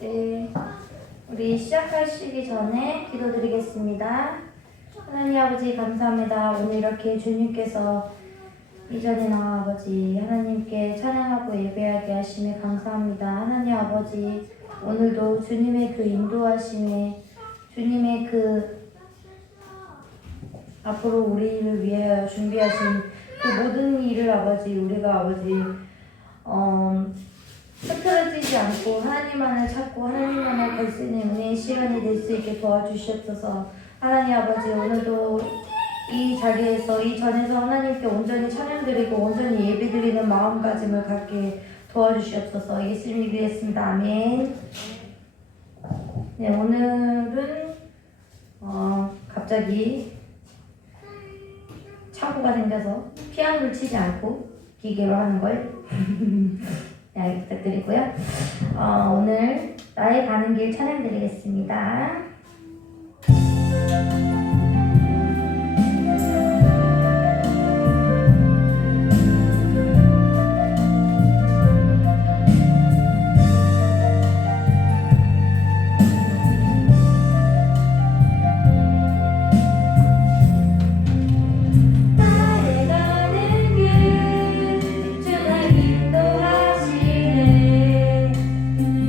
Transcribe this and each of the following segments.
네, 우리 시작하시기 전에 기도드리겠습니다. 하나님 아버지 감사합니다. 오늘 이렇게 주님께서 이전이나 아버지 하나님께 찬양하고 예배하게 하심에 감사합니다. 하나님 아버지 오늘도 주님의 그 인도하심에 주님의 그 앞으로 우리를 위하여 준비하신 그 모든 일을 아버지 우리가 아버지 흐트러지지 않고 하나님만을 찾고 하나님만을 갈 수 있는 은혜의 시간이 될 수 있게 도와주시옵소서. 하나님 아버지 오늘도 이 자리에서 이 전에서 하나님께 온전히 찬양드리고 온전히 예배드리는 마음가짐을 갖게 도와주시옵소서. 예수님 기도했습니다. 아멘. 네, 오늘은 갑자기 착오가 생겨서 피아노를 치지 않고 기계로 하는 걸 네, 부탁드리고요. 오늘 나의 가는 길 찬양드리겠습니다.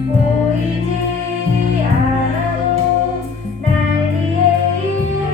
보이지 않아도 날 위해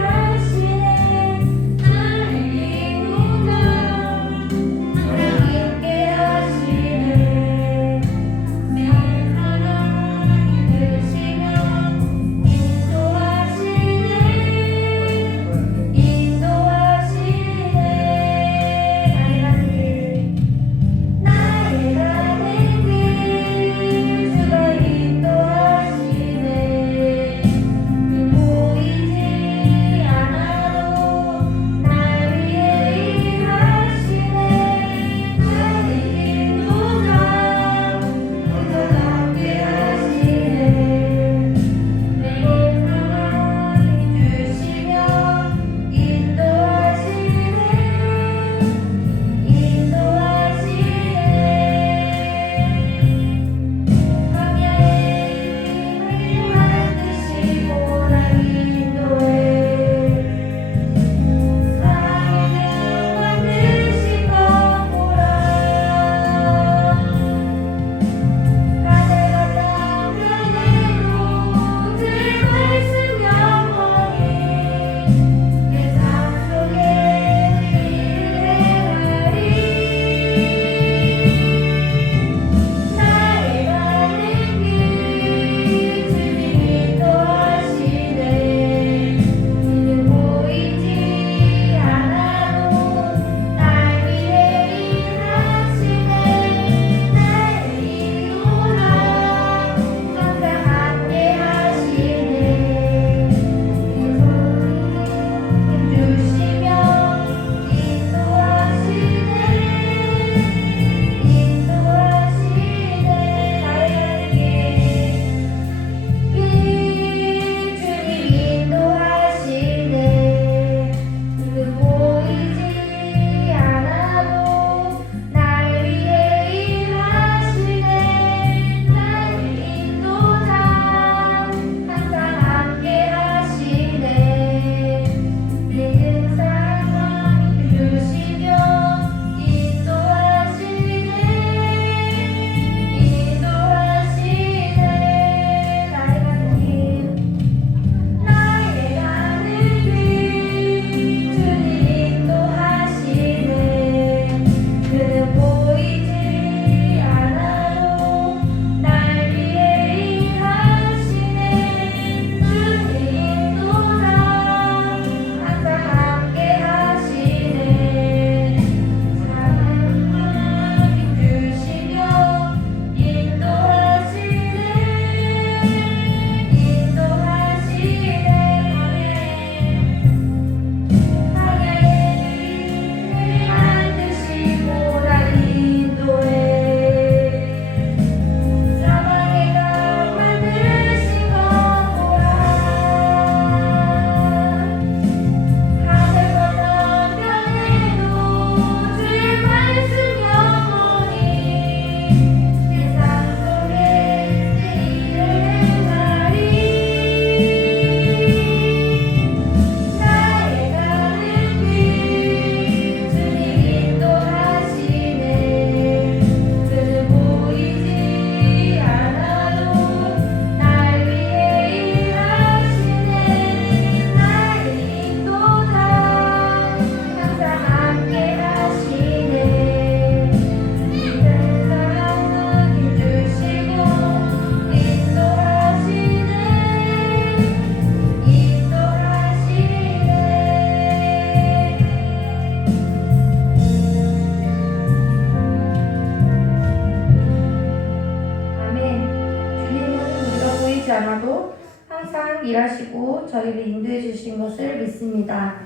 그렇지 않아도 항상 일하시고 저희를 인도해 주신 것을 믿습니다.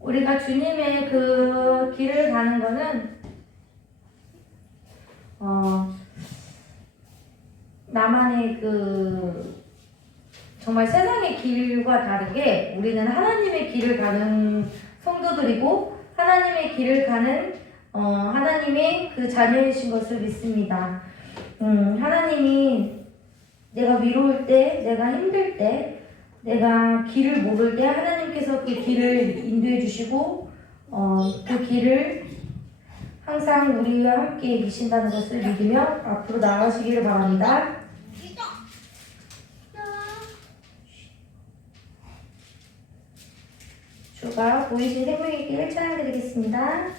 우리가 주님의 그 길을 가는 거는 나만의 정말 세상의 길과 다르게 우리는 하나님의 길을 가는 성도들이고 하나님의 길을 가는 하나님의 그 자녀이신 것을 믿습니다. 하나님이 내가 위로울 때, 내가 힘들 때, 내가 길을 모를 때 하나님께서 그 길을 인도해 주시고 그 길을 항상 우리와 함께 계신다는 것을 믿으며 앞으로 나아가시기를 바랍니다. 주가 보이신 생명의 길 찬양드리겠습니다.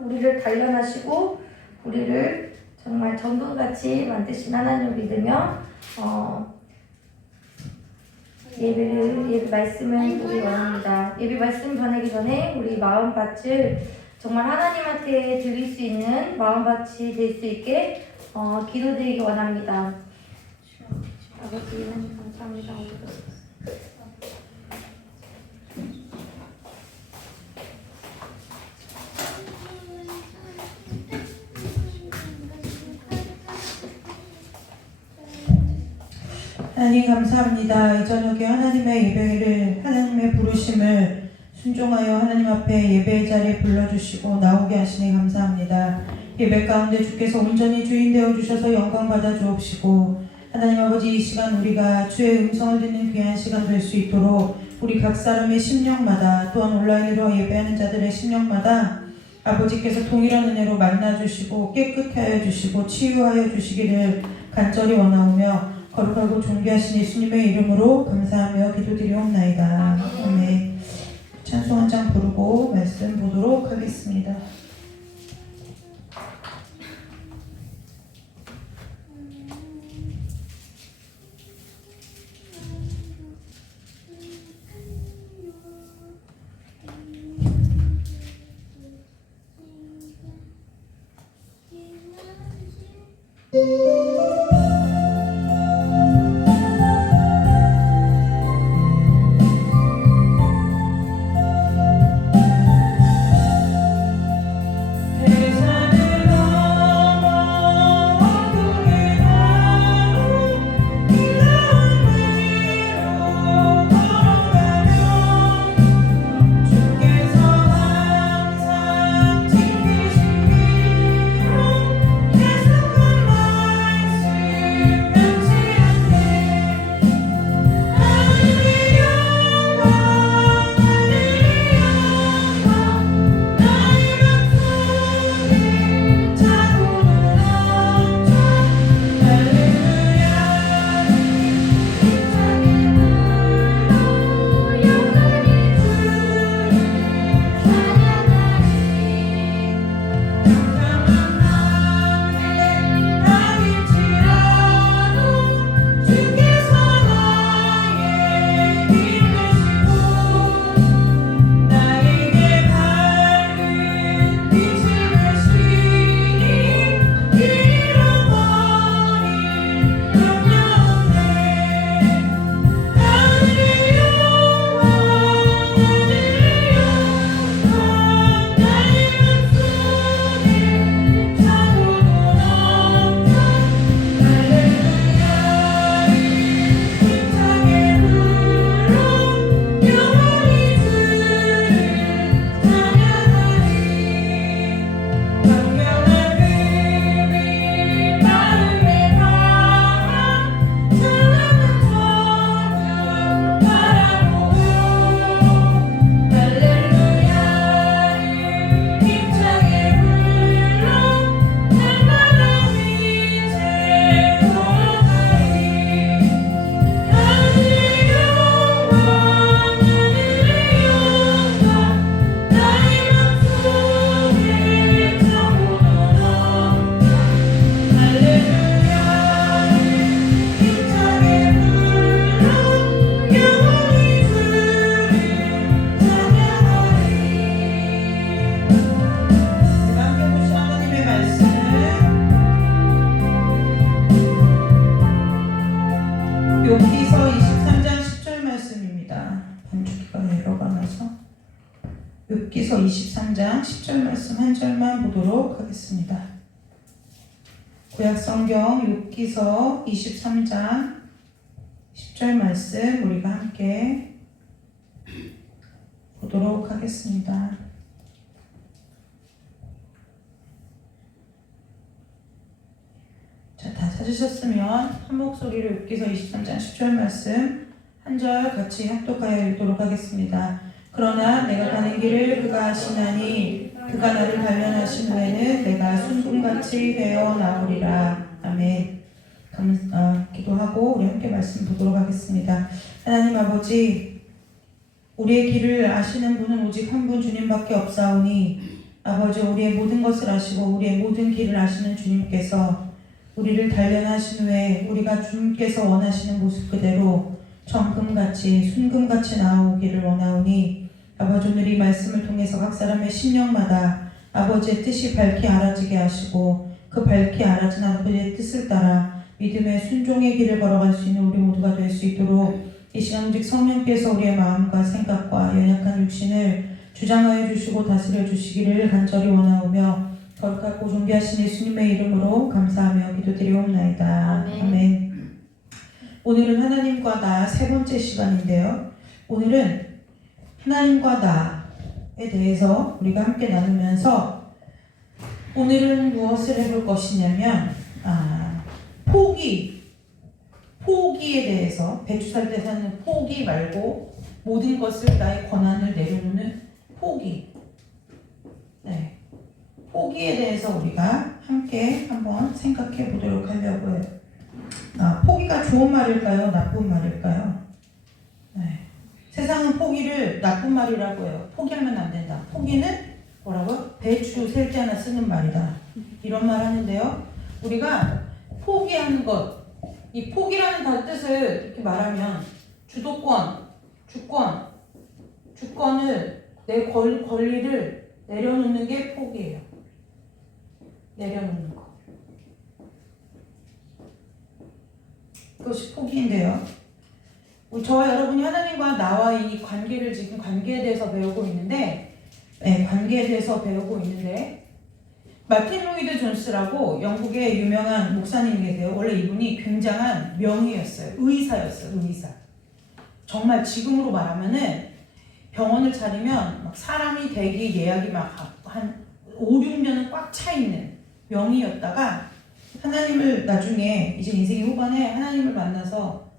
우리를 단련하시고 우리를 정말 전동같이 만드신 하나님을 믿으며 예배 말씀을 우리 원합니다. 예배 말씀 전하기 전에 우리 마음밭을 정말 하나님한테 드릴 수 있는 마음밭이 될 수 있게 기도드리기 원합니다. 아버지 하나님 감사합니다. 하나님 감사합니다. 이 저녁에 하나님의 예배를, 하나님의 부르심을 순종하여 하나님 앞에 예배의 자리에 불러주시고 나오게 하시니 감사합니다. 예배 가운데 주께서 온전히 주인 되어주셔서 영광 받아 주옵시고, 하나님 아버지, 이 시간 우리가 주의 음성을 듣는 귀한 시간 될 수 있도록 우리 각 사람의 심령마다, 또한 온라인으로 예배하는 자들의 심령마다 아버지께서 동일한 은혜로 만나주시고 깨끗게 하여 주시고 치유하여 주시기를 간절히 원하오며 거룩하고 존귀하신 예수님의 이름으로 감사하며 기도드리옵나이다. 아멘. 찬송 한 장 부르고 말씀 보도록 하겠습니다. 욥기서 23장 10절 말씀입니다. 반주기가 에러가 나서 욥기서 23장 10절 말씀 한 절만 보도록 하겠습니다. 구약성경 욥기서 23장 10절 말씀 우리가 함께 보도록 하겠습니다. 자, 다 찾으셨으면 한 목소리로 욥기서 23장 10절 말씀 한 절 같이 합독하여 읽도록 하겠습니다. 그러나 내가 가는 길을 그가 아시나니 그가 나를 단련하신 후에는 내가 순금같이 되어 나오리라. 아멘. 기도하고 우리 함께 말씀 보도록 하겠습니다. 하나님 아버지, 우리의 길을 아시는 분은 오직 한 분 주님밖에 없사오니 아버지, 우리의 모든 것을 아시고 우리의 모든 길을 아시는 주님께서 우리를 단련하신 후에 우리가 주님께서 원하시는 모습 그대로 정금같이 순금같이 나오기를 원하오니 아버지, 오늘 이 말씀을 통해서 각 사람의 심령마다 아버지의 뜻이 밝히 알아지게 하시고 그 밝히 알아진 아버지의 뜻을 따라 믿음의 순종의 길을 걸어갈 수 있는 우리 모두가 될 수 있도록 이 시간 오직 성령께서 우리의 마음과 생각과 연약한 육신을 주장하여 주시고 다스려 주시기를 간절히 원하오며 거룩하고 존귀하신 예수님의 이름으로 감사하며 기도드리옵나이다. 아멘. 오늘은 하나님과 나 세 번째 시간인데요. 오늘은 하나님과 나에 대해서 우리가 함께 나누면서 오늘은 무엇을 해볼 것이냐면 포기에 대해서 배추 살 때 사는 포기 말고 모든 것을 나의 권한을 내려놓는 포기. 네. 포기에 대해서 우리가 함께 한번 생각해 보도록 하려고 해요. 포기가 좋은 말일까요? 나쁜 말일까요? 네. 세상은 포기를 나쁜 말이라고 해요. 포기하면 안 된다. 포기는 뭐라고요? 배추 셀 때 하나 쓰는 말이다. 이런 말 하는데요. 우리가 포기하는 것, 이 포기라는 뜻을 이렇게 말하면 주도권, 주권을 내 권리를 내려놓는 게 포기예요. 내려놓는 거. 그것이 포기인데요. 저와 여러분이 하나님과 나와 이 관계를 지금 관계에 대해서 배우고 있는데, 마틴 로이드 존스라고 영국의 유명한 목사님이 계세요. 원래 이분이 굉장한 명의였어요. 의사였어요. 의사. 정말 지금으로 말하면은 병원을 차리면 막 사람이 대기 예약이 막 한 5, 6년은 꽉 차 있는 명의였다가 하나님을 나중에 이제 인생의 후반에 하나님을 만나서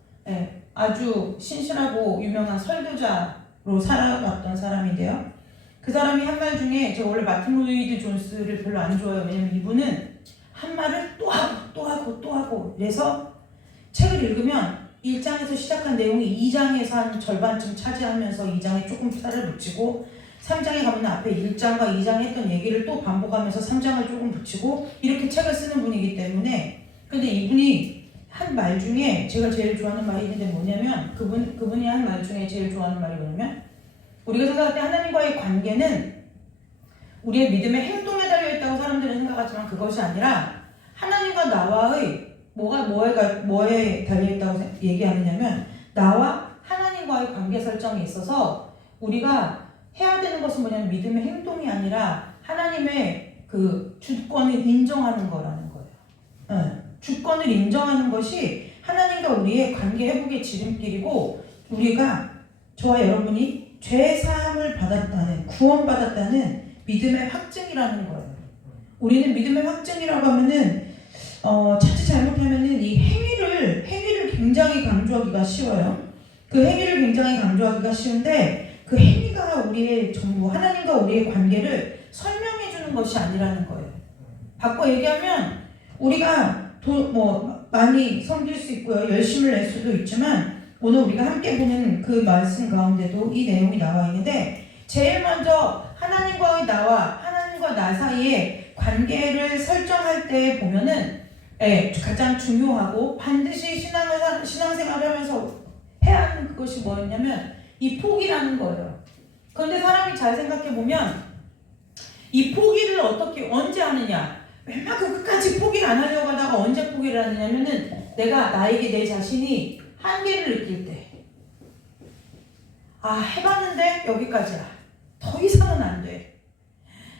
아주 신실하고 유명한 설교자로 살아갔던 사람인데요. 그 사람이 한 말 중에, 저 원래 마틴 로이드 존스를 별로 안 좋아해요. 왜냐면 이분은 한 말을 또 하고 그래서 책을 읽으면 1장에서 시작한 내용이 2장에서 한 절반쯤 차지하면서 2장에 조금 살을 붙이고 3장에 가면 앞에 1장과 2장에 했던 얘기를 또 반복하면서 3장을 조금 붙이고 이렇게 책을 쓰는 분이기 때문에, 근데 이분이 한 말 중에 제가 제일 좋아하는 말이 있는데 뭐냐면 그분이 한 말 중에 제일 좋아하는 말이 뭐냐면, 우리가 생각할 때 하나님과의 관계는 우리의 믿음의 행동에 달려있다고 사람들은 생각하지만 그것이 아니라 하나님과 나와의 뭐에 달려있다고 얘기하느냐면, 나와 하나님과의 관계 설정에 있어서 우리가 해야 되는 것은 뭐냐면 믿음의 행동이 아니라 하나님의 그 주권을 인정하는 거라는 거예요. 주권을 인정하는 것이 하나님과 우리의 관계 회복의 지름길이고, 우리가, 저와 여러분이 죄사함을 받았다는, 구원받았다는 믿음의 확증이라는 거예요. 우리는 믿음의 확증이라고 하면은 자칫 잘못하면은 이 행위를 굉장히 강조하기가 쉬워요. 그 행위를 굉장히 강조하기가 쉬운데, 그 행위가 우리의 전부, 하나님과 우리의 관계를 설명해 주는 것이 아니라는 거예요. 바꿔 얘기하면 우리가 많이 섬길 수 있고요, 열심을 낼 수도 있지만, 오늘 우리가 함께 보는 그 말씀 가운데도 이 내용이 나와 있는데, 제일 먼저 하나님과 나 사이의 관계를 설정할 때 보면은 가장 중요하고 반드시 신앙생활을 하면서 해야 하는 그것이 뭐였냐면 이 포기라는 거예요. 그런데 사람이 잘 생각해 보면 이 포기를 언제 하느냐? 웬만큼 끝까지 포기를 안 하려고 하다가 언제 포기를 하느냐면은 나에게 내 자신이 한계를 느낄 때, 해봤는데 여기까지야. 더 이상은 안 돼.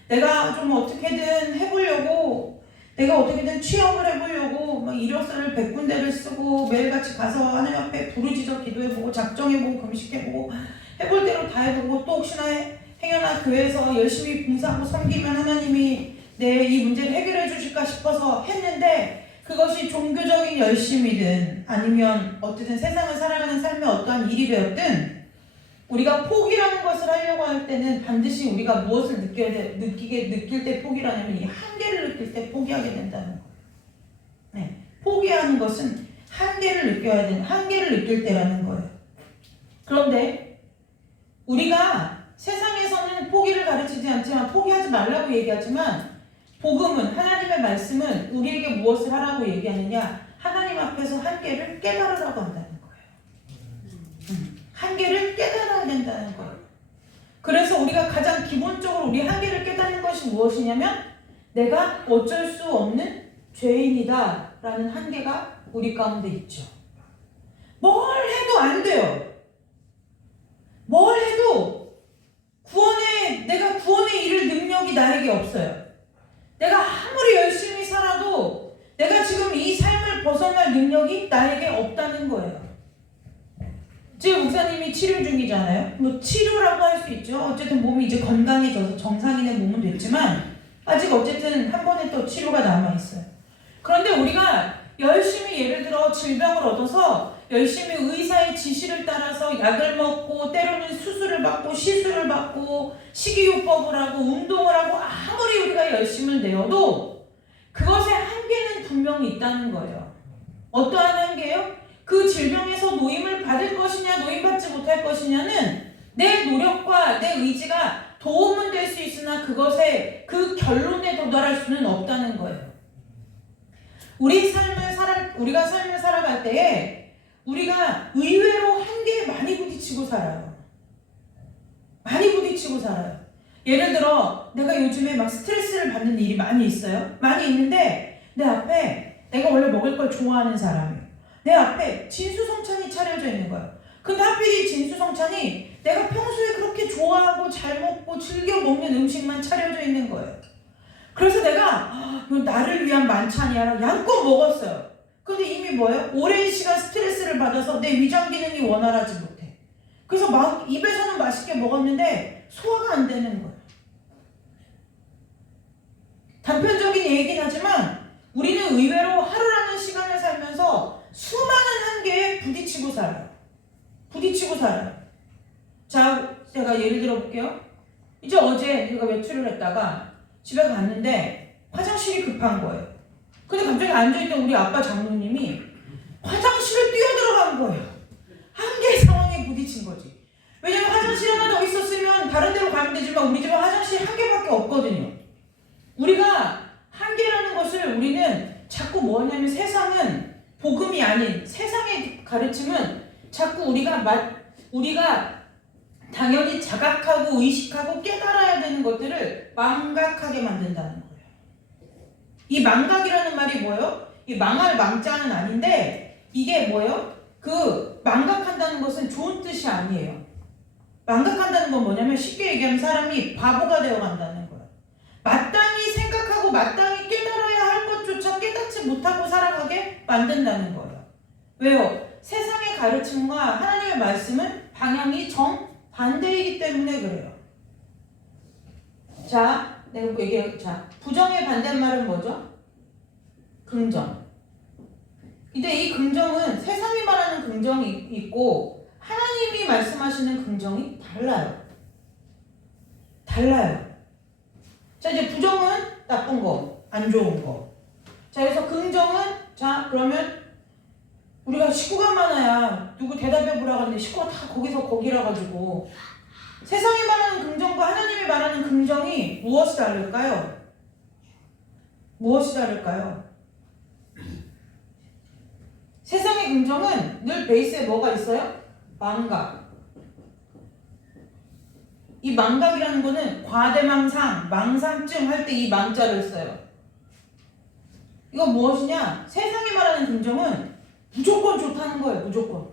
내가 좀 어떻게든 해보려고, 내가 어떻게든 취업을 해보려고 막 이력서를 100군데를 쓰고 매일같이 가서 하나님 앞에 부르짖어 기도해보고 작정해보고 금식해보고 해볼 대로 다 해보고, 또 혹시나 행여나 교회에서 열심히 봉사하고 섬기면 하나님이 내 이 문제를 해결해 주실까 싶어서 했는데, 그것이 종교적인 열심이든 아니면 어쨌든 세상을 살아가는 삶의 어떠한 일이 되었든, 우리가 포기라는 것을 하려고 할 때는 반드시 우리가 무엇을 느낄 때 포기라냐면 이 한계를 느낄 때 포기하게 된다는 거예요. 포기하는 것은 한계를 느낄 때라는 거예요. 그런데 우리가 세상에서는 포기를 가르치지 않지만, 포기하지 말라고 얘기하지만, 복음은, 하나님의 말씀은 우리에게 무엇을 하라고 얘기하느냐? 하나님 앞에서 한계를 깨달으라고 한다는 거예요. 한계를 깨달아야 된다는 거예요. 그래서 우리가 가장 기본적으로 우리 한계를 깨닫는 것이 무엇이냐면, 내가 어쩔 수 없는 죄인이다 라는 한계가 우리 가운데 있죠. 뭘 해도 안 돼요. 뭘 해도 내가 구원에 이를 능력이 나에게 없어요. 내가 아무리 열심히 살아도 내가 지금 이 삶을 벗어날 능력이 나에게 없다는 거예요. 지금 목사님이 치료 중이잖아요. 뭐 치료라고 할 수 있죠. 어쨌든 몸이 이제 건강해져서 정상인의 몸은 됐지만 아직 어쨌든 한 번에 또 치료가 남아있어요. 그런데 우리가 열심히 예를 들어 질병을 얻어서 열심히 의사의 지시를 따라서 약을 먹고 때로는 수술을 받고 시술을 받고 식이요법을 하고 운동을 하고 아무리 우리가 열심을 내어도 그것의 한계는 분명히 있다는 거예요. 어떠한 한계요? 그 질병에서 노임을 받을 것이냐 노임받지 못할 것이냐는 내 노력과 내 의지가 도움은 될 수 있으나 그것에 그 결론에 도달할 수는 없다는 거예요. 우리가 삶을 살아갈 때에 우리가 의외로 한계에 많이 부딪히고 살아요. 많이 부딪히고 살아요. 예를 들어 내가 요즘에 막 스트레스를 받는 일이 많이 있어요. 많이 있는데 내 앞에 내가 원래 먹을 걸 좋아하는 사람이에요. 내 앞에 진수성찬이 차려져 있는 거예요. 근데 하필 이 진수성찬이 내가 평소에 그렇게 좋아하고 잘 먹고 즐겨 먹는 음식만 차려져 있는 거예요. 그래서 내가 이거 나를 위한 만찬이야 양껏 먹었어요. 근데 이미 뭐예요? 오랜 시간 스트레스를 받아서 내 위장 기능이 원활하지 못해. 그래서 막 입에서는 맛있게 먹었는데 소화가 안 되는 거예요. 단편적인 얘기긴 하지만 우리는 의외로 하루라는 시간을 살면서 수많은 한계에 부딪히고 살아요. 부딪히고 살아요. 자, 제가 예를 들어 볼게요. 이제 어제 제가 외출을 했다가 집에 갔는데 화장실이 급한 거예요. 근데 갑자기 앉아있던 우리 아빠 장로님이 화장실을 뛰어들어간 거예요. 한계 상황에 부딪힌 거지. 왜냐면 화장실 하나 더 있었으면 다른 데로 가면 되지만 우리 집은 화장실 한 개밖에 없거든요. 우리가 한계라는 것을 우리는 자꾸 뭐냐면 세상은 복음이 아닌 세상의 가르침은 자꾸 우리가 당연히 자각하고 의식하고 깨달아야 되는 것들을 망각하게 만든다는 거예요. 이 망각이라는 말이 뭐예요? 이 망할 망자는 아닌데 이게 뭐예요? 그 망각한다는 것은 좋은 뜻이 아니에요. 망각한다는 건 뭐냐면 쉽게 얘기하면 사람이 바보가 되어간다는 거예요. 마땅히 생각하고 마땅히 깨달아야 할 것조차 깨닫지 못하고 살아가게 만든다는 거예요. 왜요? 세상의 가르침과 하나님의 말씀은 방향이 정반대이기 때문에 그래요. 자, 내가 얘기해. 자, 부정의 반대말은 뭐죠? 긍정. 근데 이 긍정은 세상이 말하는 긍정이 있고 하나님이 말씀하시는 긍정이 달라요. 달라요. 자, 이제 부정은 나쁜 거, 안 좋은 거. 자, 그래서 긍정은 자, 그러면 우리가 식구가 많아야 누구 대답해보라고 하는데 식구가 다 거기서 거기라 가지고 세상이 말하는 긍정과 하나님이 말하는 긍정이 무엇이 다를까요? 무엇이 다를까요? 세상의 긍정은 늘 베이스에 뭐가 있어요? 망각. 이 망각이라는 거는 과대망상, 망상증 할 때 이 망자를 써요. 이건 무엇이냐? 세상이 말하는 긍정은 무조건 좋다는 거예요. 무조건.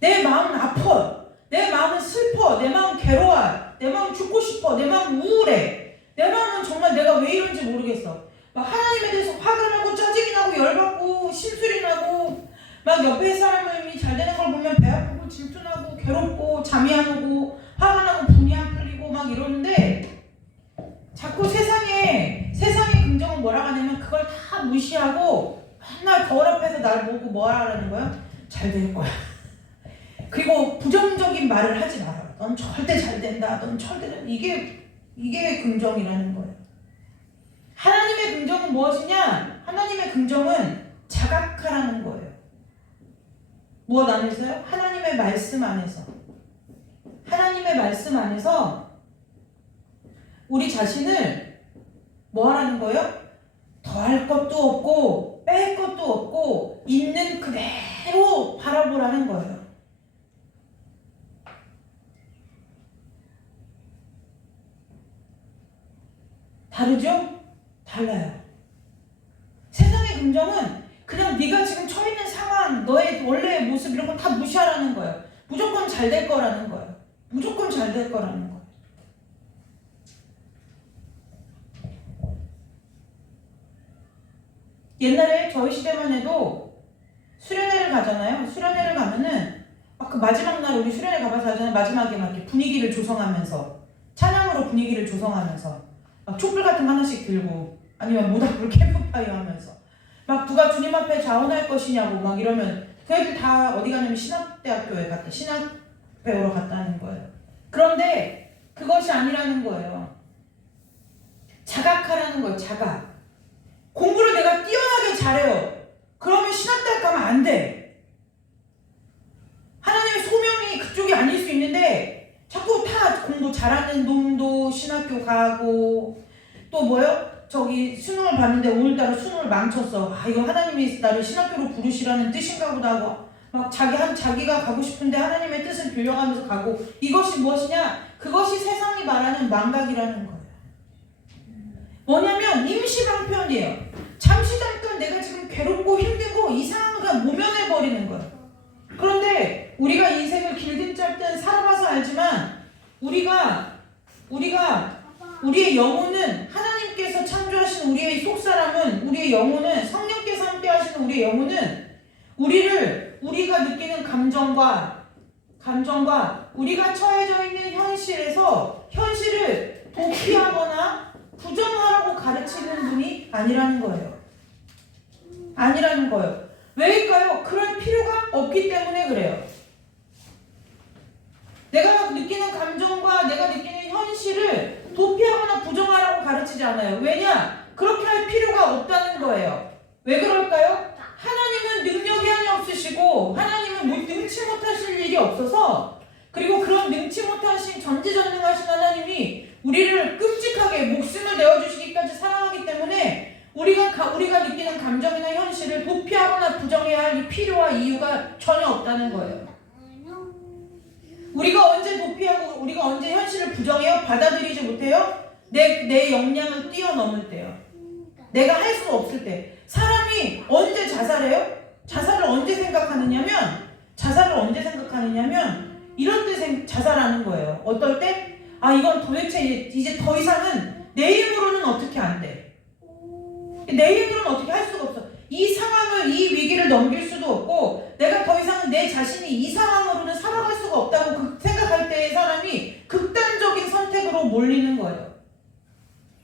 내 마음은 아파. 내 마음은 슬퍼. 내 마음은 괴로워. 내 마음은 죽고 싶어. 내 마음은 우울해. 내 마음은 정말 내가 왜 이런지 모르겠어. 막 하나님에 대해서 화가 나고 짜증이 나고 열받고 심술이 나고 막 옆에 사람이 잘 되는 걸 보면 배 아프고 질투나고 괴롭고 잠이 안 오고 화가 나고 분이 안 풀리고 막 이러는데 자꾸 세상의 긍정은 뭐라고 하냐면 그걸 다 무시하고 맨날 거울 앞에서 날 보고 뭐 하라는 거야? 잘 될 거야. 그리고 부정적인 말을 하지 마라. 넌 절대 잘 된다. 넌 절대 된다. 이게 긍정이라는 거예요. 하나님의 긍정은 무엇이냐? 하나님의 긍정은 자각하라는 거예요. 무엇 안에서요? 하나님의 말씀 안에서. 하나님의 말씀 안에서 우리 자신을 뭐 하라는 거예요? 더할 것도 없고 뺄 것도 없고 있는 그대로 바라보라는 거예요. 다르죠? 달라요. 세상의 긍정은 그냥 네가 지금 처해 있는 상황, 너의 원래의 모습 이런 거 다 무시하라는 거예요. 무조건 잘 될 거라는 거예요. 무조건 잘 될 거라는 거예요. 옛날에 저희 시대만 해도 수련회를 가잖아요. 수련회를 가면은 막 그 마지막 날 우리 수련회 가봐서 하잖아요. 마지막에 막 이렇게 분위기를 조성하면서 찬양으로 분위기를 조성하면서 막 촛불 같은 거 하나씩 들고 아니면 모닥불 캠프파이어 하면서 막 누가 주님 앞에 자원할 것이냐고 막 이러면 그 애들 다 어디 가냐면 신학대학교에 갔다 신학 배우러 갔다는 거예요. 그런데 그것이 아니라는 거예요. 자각하라는 거예요. 자각. 공부를 내가 뛰어나게 잘해요. 그러면 신학대학 가면 안 돼. 하나님의 소명이 그쪽이 아닐 수 있는데 자꾸 다 공부 잘하는 놈도 신학교 가고 또 뭐요? 저기 수능을 봤는데 오늘따라 수능을 망쳤어. 아 이거 하나님이 나를 신학교로 부르시라는 뜻인가 보다 하고 막 자기가 가고 싶은데 하나님의 뜻을 빌려가면서 가고 이것이 무엇이냐? 그것이 세상이 말하는 망각이라는 거예요. 뭐냐면 임시방편이에요. 잠시 잠깐 내가 지금 괴롭고 힘들고 이 상황을 그냥 모면해버리는 거예요. 그런데 우리가 인생을 길든 짧든 살아봐서 알지만 우리의 영혼은 하나님께서 창조하신 우리의 속사람은 우리의 영혼은 성령께서 함께 하시는 우리의 영혼은 우리가 느끼는 감정과 우리가 처해져 있는 현실을 도피하거나 부정하라고 가르치는 분이 아니라는 거예요. 왜일까요? 그럴 필요가 없기 때문에 그래요. 내가 느끼는 감정과 내가 느끼는 현실을 도피하거나 부정하라고 가르치지 않아요. 왜냐? 그렇게 할 필요가 없다는 거예요. 왜 그럴까요? 하나님은 능력이 하나 없으시고 하나님은 능치 못하실 일이 없어서 그리고 그런 능치 못하신 전지전능하신 하나님이 우리를 끔찍하게 목숨을 내어주시기까지 사랑하기 때문에 우리가 느끼는 감정이나 현실을 도피하거나 부정해야 할 이 필요와 이유가 전혀 없다는 거예요. 우리가 언제 도피하고 우리가 언제 현실을 부정해요? 받아들이지 못해요? 내 역량을 뛰어넘을 때요. 내가 할 수 없을 때. 사람이 언제 자살해요? 자살을 언제 생각하느냐면 이럴 때 자살하는 거예요. 어떨 때? 아 이건 도대체 이제 더 이상은 내 힘으로는 어떻게 안 돼. 내 힘으로는 어떻게 할 수가 없어. 이 상황을 이 위기를 넘길 수도 없고 내가 더 이상은 내 자신이 이 상황으로는 살아갈 수가 없다고 생각할 때의 사람이 극단적인 선택으로 몰리는 거예요.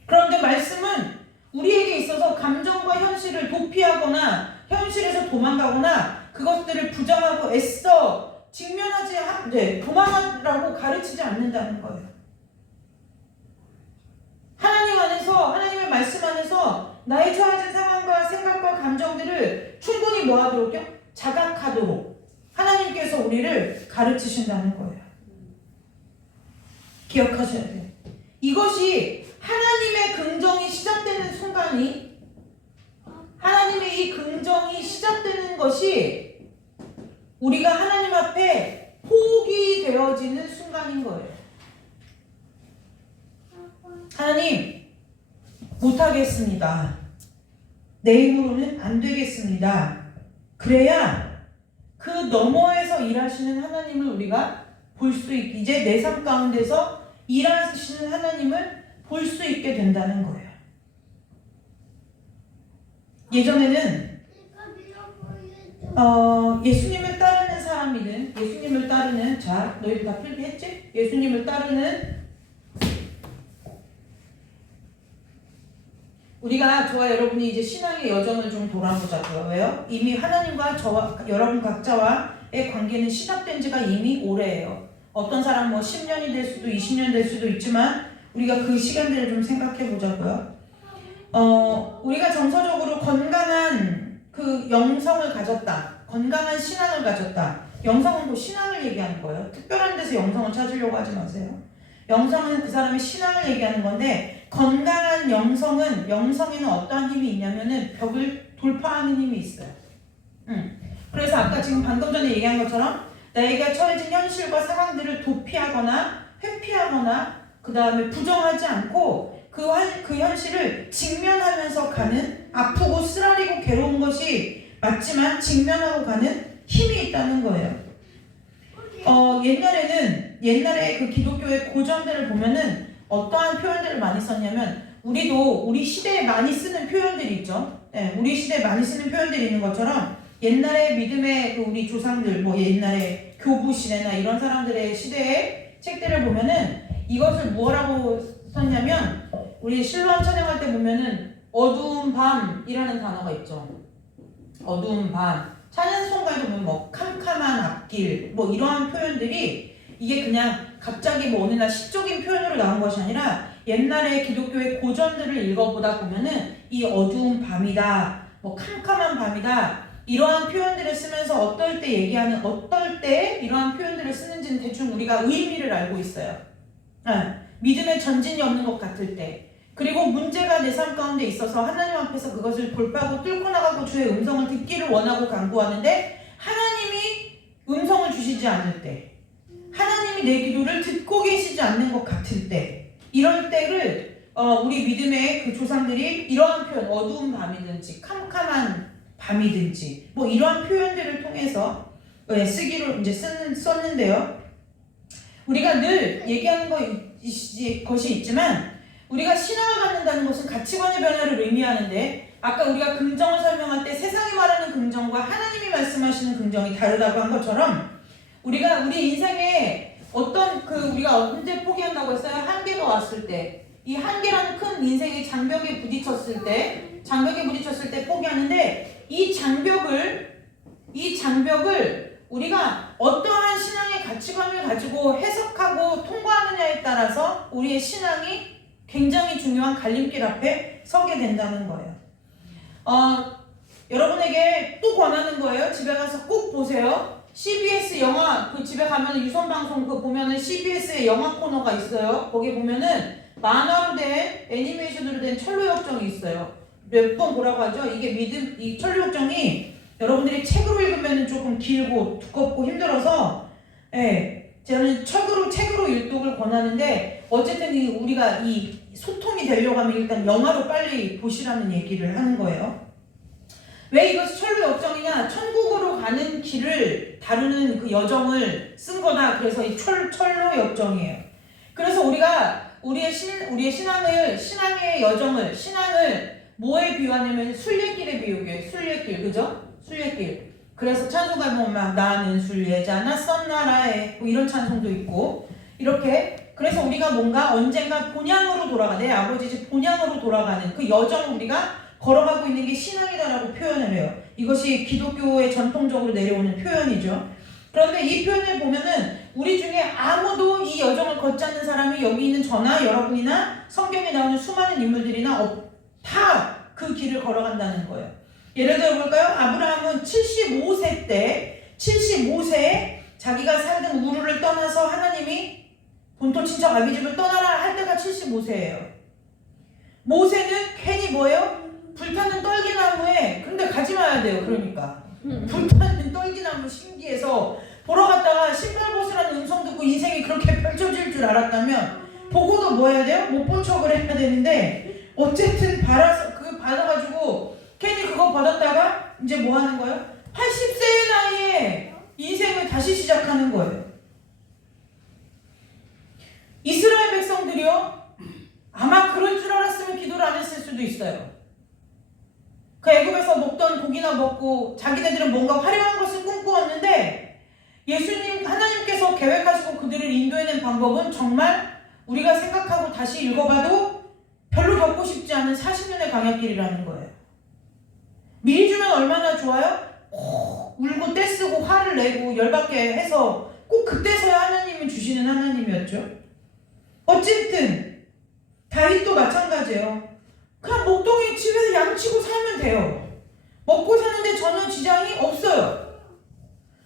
그런데 말씀은 우리에게 있어서 감정과 현실을 도피하거나 현실에서 도망가거나 그것들을 부정하고 애써 도망하라고 가르치지 않는다는 거예요. 하나님 안에서 하나님의 말씀 안에서 나의 처해진 상황과 생각과 감정들을 충분히 뭐하도록요? 자각하도록 하나님께서 우리를 가르치신다는 거예요. 기억하셔야 돼요. 이것이 하나님의 긍정이 시작되는 순간이 하나님의 이 긍정이 시작되는 것이 우리가 하나님 앞에 포기 되어지는 순간인 거예요. 하나님 못하겠습니다. 내 힘으로는 안 되겠습니다. 그래야 그 너머에서 일하시는 하나님을 우리가 볼 수 있게 이제 내 삶 가운데서 일하시는 하나님을 볼 수 있게 된다는 거예요. 예전에는 예수님을 따르는 사람이든 예수님을 따르는 자 너희들 다 필기했지? 예수님을 따르는 저와 여러분이 이제 신앙의 여정을 좀 돌아보자고요. 왜요? 이미 하나님과 저와 여러분 각자와의 관계는 시작된 지가 이미 오래예요. 어떤 사람 10년이 될 수도 20년 될 수도 있지만 우리가 그 시간들을 좀 생각해 보자고요. 우리가 정서적으로 건강한 그 영성을 가졌다. 건강한 신앙을 가졌다. 영성은 또 신앙을 얘기하는 거예요. 특별한 데서 영성을 찾으려고 하지 마세요. 영성은 그 사람의 신앙을 얘기하는 건데 건강한 영성에는 어떠한 힘이 있냐면은 벽을 돌파하는 힘이 있어요. 그래서 아까 지금 방금 전에 얘기한 것처럼 내가 처해진 현실과 상황들을 도피하거나 회피하거나 그 다음에 부정하지 않고 그 현실을 직면하면서 가는 아프고 쓰라리고 괴로운 것이 맞지만 직면하고 가는 힘이 있다는 거예요. 옛날에 그 기독교의 고전들을 보면은 어떠한 표현들을 많이 썼냐면 우리도 우리 시대에 많이 쓰는 표현들이 있죠. 예, 우리 시대에 많이 쓰는 표현들이 있는 것처럼 옛날에 믿음의 그 우리 조상들, 뭐 옛날에 교부 시대나 이런 사람들의 시대의 책들을 보면은 이것을 뭐라고 썼냐면, 우리 실로암 찬양할 때 보면은 어두운 밤이라는 단어가 있죠. 어두운 밤. 찬양송가에도 보면 뭐 캄캄한 앞길, 뭐 이러한 표현들이 이게 그냥 갑자기 뭐 어느 날 시적인 표현으로 나온 것이 아니라 옛날에 기독교의 고전들을 읽어보다 보면은 이 어두운 밤이다, 뭐 캄캄한 밤이다, 이러한 표현들을 쓰면서 어떨 때 얘기하는, 어떨 때 이러한 표현들을 쓰는지는 대충 우리가 의미를 알고 있어요. 믿음의 전진이 없는 것 같을 때, 그리고 문제가 내 삶 가운데 있어서 하나님 앞에서 그것을 돌파하고 뚫고 나가고 주의 음성을 듣기를 원하고 간구하는데 하나님이 음성을 주시지 않을 때, 하나님이 내 기도를 듣고 계시지 않는 것 같을 때, 이럴 때를 우리 믿음의 그 조상들이 이러한 표현, 어두운 밤이든지 캄캄한 밤이든지 뭐 이러한 표현들을 통해서 쓰기로 이제 썼는데요. 우리가 늘 얘기하는 것이 있지만, 우리가 신앙을 갖는다는 것은 가치관의 변화를 의미하는데, 아까 우리가 긍정을 설명할 때 세상이 말하는 긍정과 하나님이 말씀하시는 긍정이 다르다고 한 것처럼, 우리가 우리 인생에 어떤 우리가 언제 포기한다고 했어요? 한계가 왔을 때, 이 한계라는 큰 인생의 장벽에 부딪혔을 때 포기하는데, 이 장벽을 우리가 어떠한 신앙의 가치관을 가지고 해석하고 통과하느냐에 따라서 우리의 신앙이 굉장히 중요한 갈림길 앞에 서게 된다는 거예요. 여러분에게 또 권하는 거예요. 집에 가서 꼭 보세요. CBS 영화, 집에 가면 유선방송 보면은 CBS의 영화 코너가 있어요. 거기 보면은 만화로 된, 애니메이션으로 된 철로역정이 있어요. 몇 번 보라고 하죠. 이 철로역정이 여러분들이 책으로 읽으면 조금 길고 두껍고 힘들어서, 저는 책으로 읽독을 권하는데, 어쨌든 우리가 이 소통이 되려고 하면 일단 영화로 빨리 보시라는 얘기를 하는 거예요. 왜 이것이 철로역정이냐? 천국으로 가는 길을 다루는 그 여정을 쓴 거다. 그래서 이 철로역정이에요. 그래서 우리가 우리의 신앙의 여정을, 신앙을 뭐에 비유하냐면 술례길에 비유해요. 술례길, 그죠? 술례길. 그래서 찬송가 보면 나는 순례자 낯선 나라에, 뭐 이런 찬송도 있고, 이렇게. 그래서 우리가 뭔가 언젠가 본향으로 내 아버지 집 본향으로 돌아가는 그 여정을 우리가 걸어가고 있는 게 신앙이다라고 표현을 해요. 이것이 기독교의 전통적으로 내려오는 표현이죠. 그런데 이 표현을 보면은 우리 중에 아무도 이 여정을 걷지 않는 사람이 여기 있는 저나 여러분이나 성경에 나오는 수많은 인물들이나 다 그 길을 걸어간다는 거예요. 예를 들어 볼까요? 아브라함은 75세에 자기가 살던 우르를 떠나서 하나님이 본토 친척 아비집을 떠나라 할 때가 75세예요. 모세는 괜히 뭐예요? 불타는 떨기나무에, 근데 가지 마야 돼요. 그러니까 불타는 떨기나무 신기해서 보러 갔다가 신발 벗으라는 음성 듣고 인생이 그렇게 펼쳐질 줄 알았다면 보고도 뭐 해야 돼요? 못 본 척을 해야 되는데, 어쨌든 받아가지고 괜히 그거 받았다가 이제 뭐 하는 거예요? 80세의 나이에 인생을 다시 시작하는 거예요. 이스라엘 백성들이요, 아마 그럴 줄 알았으면 기도를 안 했을 수도 있어요. 그 애굽에서 먹던 고기나 먹고 자기네들은 뭔가 화려한 것을 꿈꾸었는데, 하나님께서 계획하시고 그들을 인도해낸 방법은 정말 우리가 생각하고 다시 읽어봐도 별로 겪고 싶지 않은 40년의 광야길이라는 거예요. 미리 주면 얼마나 좋아요? 울고 떼쓰고 화를 내고 열받게 해서 꼭 그때서야 하나님은 주시는 하나님이었죠. 어쨌든 다윗도 마찬가지예요. 그냥 목동이 집에서 양치고 살면 돼요. 먹고 사는데 전혀 지장이 없어요.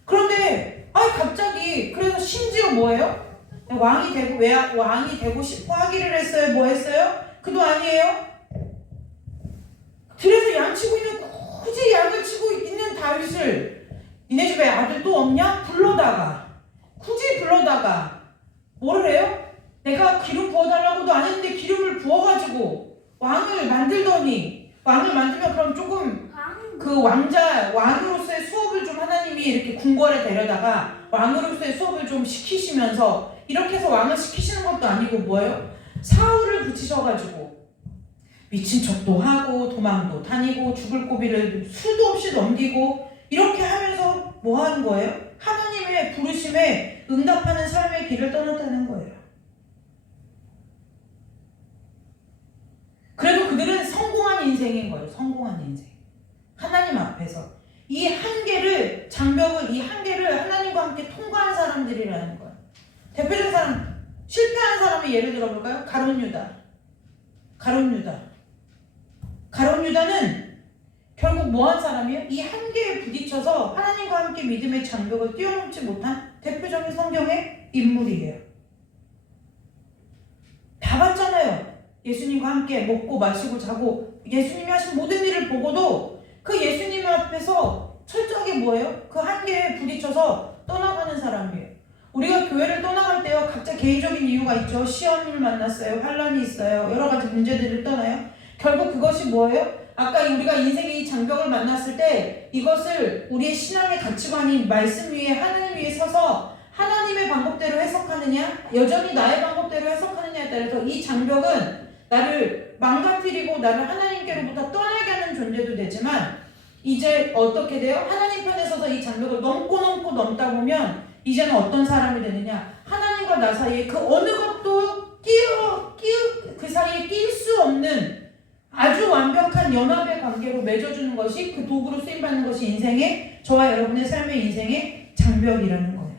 그런데 갑자기, 그래서 심지어 뭐예요? 왕이 되고 싶어 하기를 했어요? 뭐 했어요? 그도 아니에요? 들에서 양치고 있는, 굳이 양을 치고 있는 다윗을 니네 집에 아들 또 없냐? 굳이 불러다가 뭐를 해요? 내가 기름 부어달라고도 안 했는데 기름을 부어가지고 왕을 만들더니, 왕을 만들면 그럼 조금 그 왕으로서의 수업을 좀 하나님이 이렇게 궁궐에 데려다가 왕으로서의 수업을 좀 시키시면서, 이렇게 해서 왕을 시키시는 것도 아니고 뭐예요? 사울을 붙이셔가지고 미친 척도 하고 도망도 다니고 죽을 고비를 수도 없이 넘기고 이렇게 하면서 뭐 하는 거예요? 하나님의 부르심에 응답하는 삶의 길을 떠났다는 거예요. 그래도 그들은 성공한 인생인 거예요. 성공한 인생. 하나님 앞에서 이 한계를, 장벽을, 이 한계를 하나님과 함께 통과한 사람들이라는 거예요. 대표적인 사람, 실패한 사람의 예를 들어볼까요? 가룟 유다. 가룟 유다는 결국 뭐한 사람이에요? 이 한계에 부딪혀서 하나님과 함께 믿음의 장벽을 뛰어넘지 못한 대표적인 성경의 인물이에요. 다 봤잖아요. 예수님과 함께 먹고 마시고 자고 예수님이 하신 모든 일을 보고도 그 예수님 앞에서 철저하게 뭐예요? 그 한계에 부딪혀서 떠나가는 사람이에요. 우리가 교회를 떠나갈 때요, 각자 개인적인 이유가 있죠. 시험을 만났어요. 환란이 있어요. 여러 가지 문제들을 떠나요. 결국 그것이 뭐예요? 아까 우리가 인생의 이 장벽을 만났을 때 이것을 우리의 신앙의 가치관인 말씀 위에, 하나님 위에 서서 하나님의 방법대로 해석하느냐, 여전히 나의 방법대로 해석하느냐에 따라서 이 장벽은 나를 망가뜨리고 나를 하나님께로부터 떠나게 하는 존재도 되지만, 이제 어떻게 돼요? 하나님 편에 서서 이 장벽을 넘고 넘다 보면 이제는 어떤 사람이 되느냐? 하나님과 나 사이에 그 어느 것도 그 사이에 낄 수 없는 아주 완벽한 연합의 관계로 맺어주는 것이, 그 도구로 쓰임받는 것이 인생의, 저와 여러분의 삶의 인생의 장벽이라는 거예요.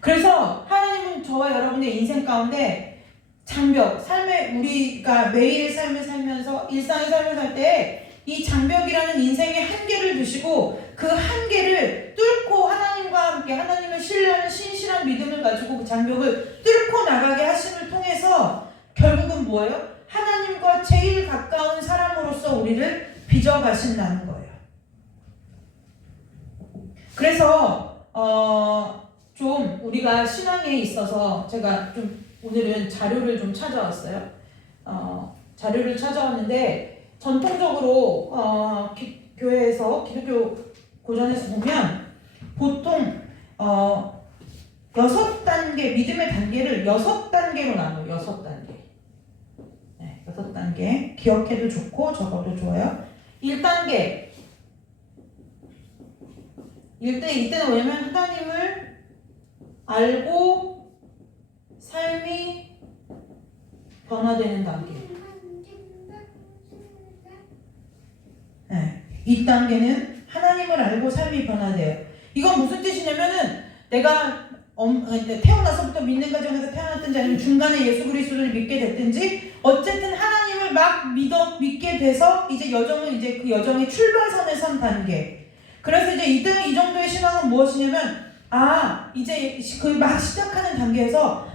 그래서 하나님은 저와 여러분의 인생 가운데 장벽, 삶의, 우리가 매일의 삶을 살면서 일상의 삶을 살 때 이 장벽이라는 인생의 한계를 두시고 그 한계를 뚫고 하나님과 함께 하나님을 신뢰하는 신실한 믿음을 가지고 그 장벽을 뚫고 나가게 하심을 통해서 결국은 뭐예요? 하나님과 제일 가까운 사람으로서 우리를 빚어가신다는 거예요. 그래서 좀 우리가 신앙에 있어서 제가 좀 오늘은 자료를 좀 찾아왔어요. 자료를 찾아왔는데 전통적으로 교회에서 기독교 고전에서 보면 보통 6단계, 믿음의 단계를 6단계로 나눠요. 6단계. 네, 6단계. 기억해도 좋고 적어도 좋아요. 1단계. 이때는 뭐냐면 하나님을 알고 삶이 변화되는 단계. 네. 2단계는 하나님을 알고 삶이 변화돼요. 이건 무슨 뜻이냐면은 내가 태어나서부터 믿는 가정에서 태어났든지 아니면 중간에 예수 그리스도를 믿게 됐든지 어쨌든 하나님을 막 믿게 돼서 이제 그 여정의 출발선에 선 단계. 그래서 이제 이때는 이 정도의 신앙은 무엇이냐면 이제 그 막 시작하는 단계에서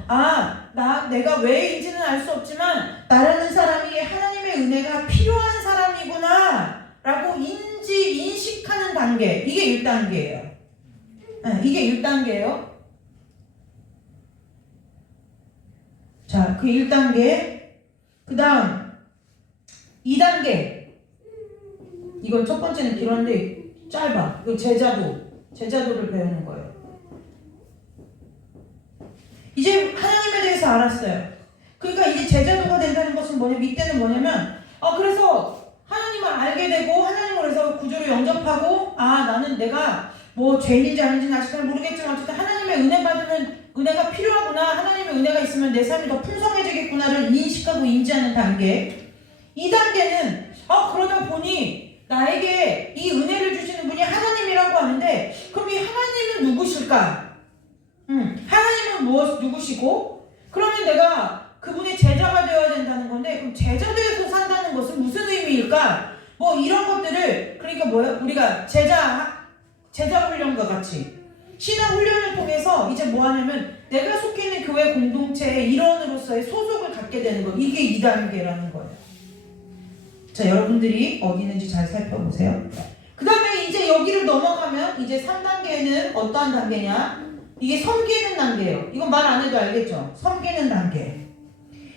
내가 왜인지는 알 수 없지만 나라는 사람이 하나님의 은혜가 필요한 사람이구나 라고 인식하는 단계. 이게 1단계예요. 이게 1단계예요. 자, 그 1단계. 그 다음 2단계. 이건 첫 번째는 길었는데 짧아. 이거 제자도를 배우는 거예요. 이제 하나님에 대해서 알았어요. 그러니까 이제 제자도가 된다는 것은 이때는 뭐냐면 그래서 하나님을 알게 되고 하나님을 해서 구조로 영접하고 나는 내가 뭐 죄인인지 아닌지는 아직 잘 모르겠지만 어쨌든 하나님의 은혜 받으면 은혜가 필요하구나, 하나님의 은혜가 있으면 내 삶이 더 풍성해지겠구나를 인식하고 인지하는 단계. 2단계는 그러다 보니 나에게 이 은혜를 주시는 분이 하나님이라고 하는데 그럼 이 하나님은 누구실까? 하나님은 누구시고 그러면 내가 그분의 제자가 되어야 된다는 건데 그럼 제자 되어서 산다는 것은 무슨 의미일까? 뭐 이런 것들을 그러니까 우리가 제자 훈련과 같이 신앙 훈련을 통해서 이제 뭐 하냐면 내가 속해 있는 교회 공동체의 일원으로서의 소속을 갖게 되는 거. 이게 2단계라는 거예요. 자, 여러분들이 어디 있는지 잘 살펴보세요. 그 다음에 이제 여기를 넘어가면 이제 3단계는 어떠한 단계냐? 이게 섬기는 단계예요. 이건 말 안 해도 알겠죠? 섬기는 단계.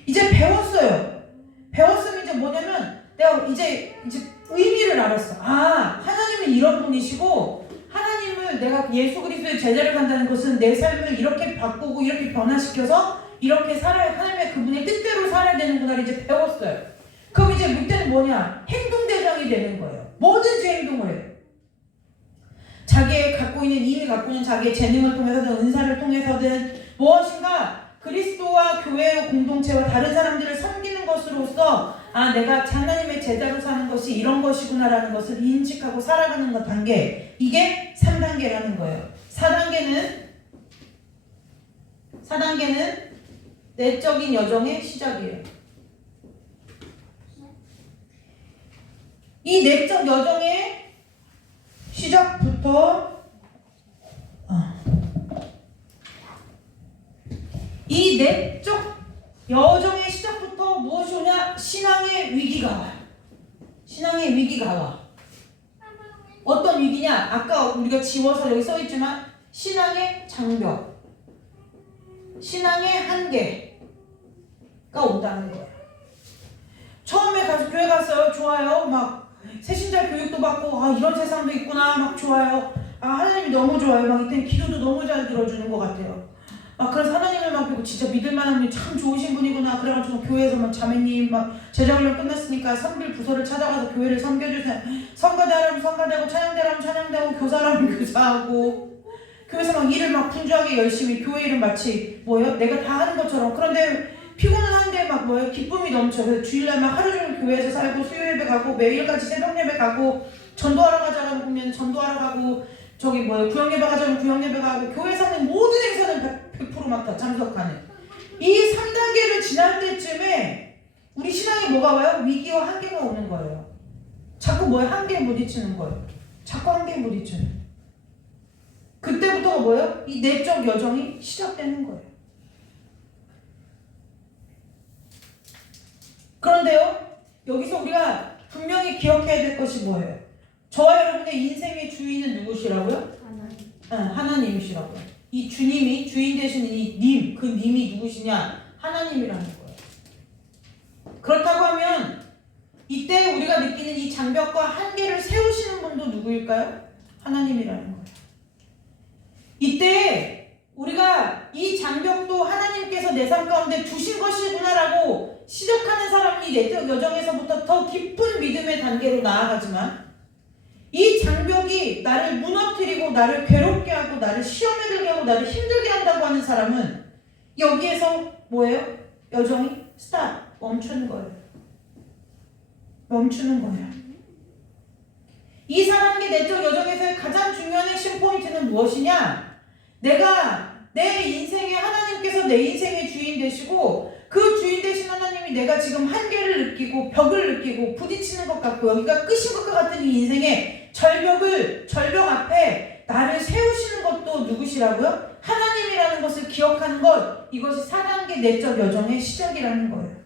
이제 배웠어요. 배웠으면 이제 뭐냐면 내가 이제 의미를 알았어. 하나님은 이런 분이시고 하나님을 내가 예수 그리스도의 제자를 간다는 것은 내 삶을 이렇게 바꾸고 이렇게 변화시켜서 이렇게 살아야 하나님의 그분의 뜻대로 살아야 되는구나를 이제 배웠어요. 그럼 이제 문제는 뭐냐? 행동대장이 되는 거예요. 뭐든지 행동을 해요. 자기의 이미 갖고 있는 자기의 재능을 통해서든 은사를 통해서든 무엇인가 그리스도와 교회의 공동체와 다른 사람들을 섬기는 것으로서 내가 하나님의 제자로 사는 것이 이런 것이구나라는 것을 인식하고 살아가는 것 단계, 이게 3단계라는 거예요. 4단계는 내적인 여정의 시작이에요. 이 내적 여정의 시작부터 이 내적 여정의 시작부터 무엇이 오냐? 신앙의 위기가 와요. 신앙의 위기가 와. 어떤 위기냐? 아까 우리가 지워서 여기 써있지만 신앙의 장벽, 신앙의 한계가 온다는 거예요. 처음에 가서 교회 갔어요. 좋아요. 막 새신자 교육도 받고 이런 세상도 있구나. 막 좋아요. 하나님이 너무 좋아요. 막 이때는 기도도 너무 잘 들어주는 것 같아요. 그래서 하나님을 막 보고 진짜 믿을만한 분이 참 좋으신 분이구나. 그래가지고 교회에서 막 자매님 막 제자훈련 끝났으니까 선빌 부서를 찾아가서 교회를 섬겨주세요. 성가대하라면 성가대하고 찬양대하라면 찬양대하고 교사라면 교사하고 교회에서 막 일을 막 분주하게 열심히 교회 일은 마치 내가 다 하는 것처럼. 그런데 피곤은 한데 막 기쁨이 넘쳐. 그래서 주일날 막 하루 종일 교회에서 살고 수요 예배 가고 매일같이 새벽 예배 가고 전도하러 가자고 보면 전도하러 가고 구역 예배 가자면 구역 예배 가고 교회에서 하는 모든 행사는 100% 막 다 참석하는 이 3단계를 지날 때쯤에 우리 신앙에 뭐가 와요? 위기와 한계가 오는 거예요. 자꾸 한계에 부딪히는 거예요. 자꾸 한계에 부딪히는. 그때부터가 뭐예요? 이 내적 여정이 시작되는 거예요. 그런데요, 여기서 우리가 분명히 기억해야 될 것이 뭐예요? 저와 여러분의 인생의 주인은 누구시라고요? 하나님이시라고요. 이 주님이, 주인 되신 그 님이 누구시냐? 하나님이라는 거예요. 그렇다고 하면 이때 우리가 느끼는 이 장벽과 한계를 세우시는 분도 누구일까요? 하나님이라는 거예요. 이때 우리가 이 장벽도 하나님께서 내 삶 가운데 두신 것이구나라고 시작하는 사람이 내적 여정에서부터 더 깊은 믿음의 단계로 나아가지만 이 장벽이 나를 무너뜨리고 나를 괴롭게 하고 나를 시험에 들게 하고 나를 힘들게 한다고 하는 사람은 여기에서 여정이 멈추는 거예요. 멈추는 거예요. 이 사람의 내적 여정에서의 가장 중요한 핵심 포인트는 무엇이냐? 내가 내 인생에 하나님께서 내 인생의 주인 되시고 그 주인 되신 하나님이 내가 지금 한계를 느끼고 벽을 느끼고 부딪히는 것 같고 여기가 끝인 것과 같은 이 인생의 절벽 앞에 나를 세우시는 것도 누구시라고요? 하나님이라는 것을 기억하는 것, 이것이 4단계 내적 여정의 시작이라는 거예요.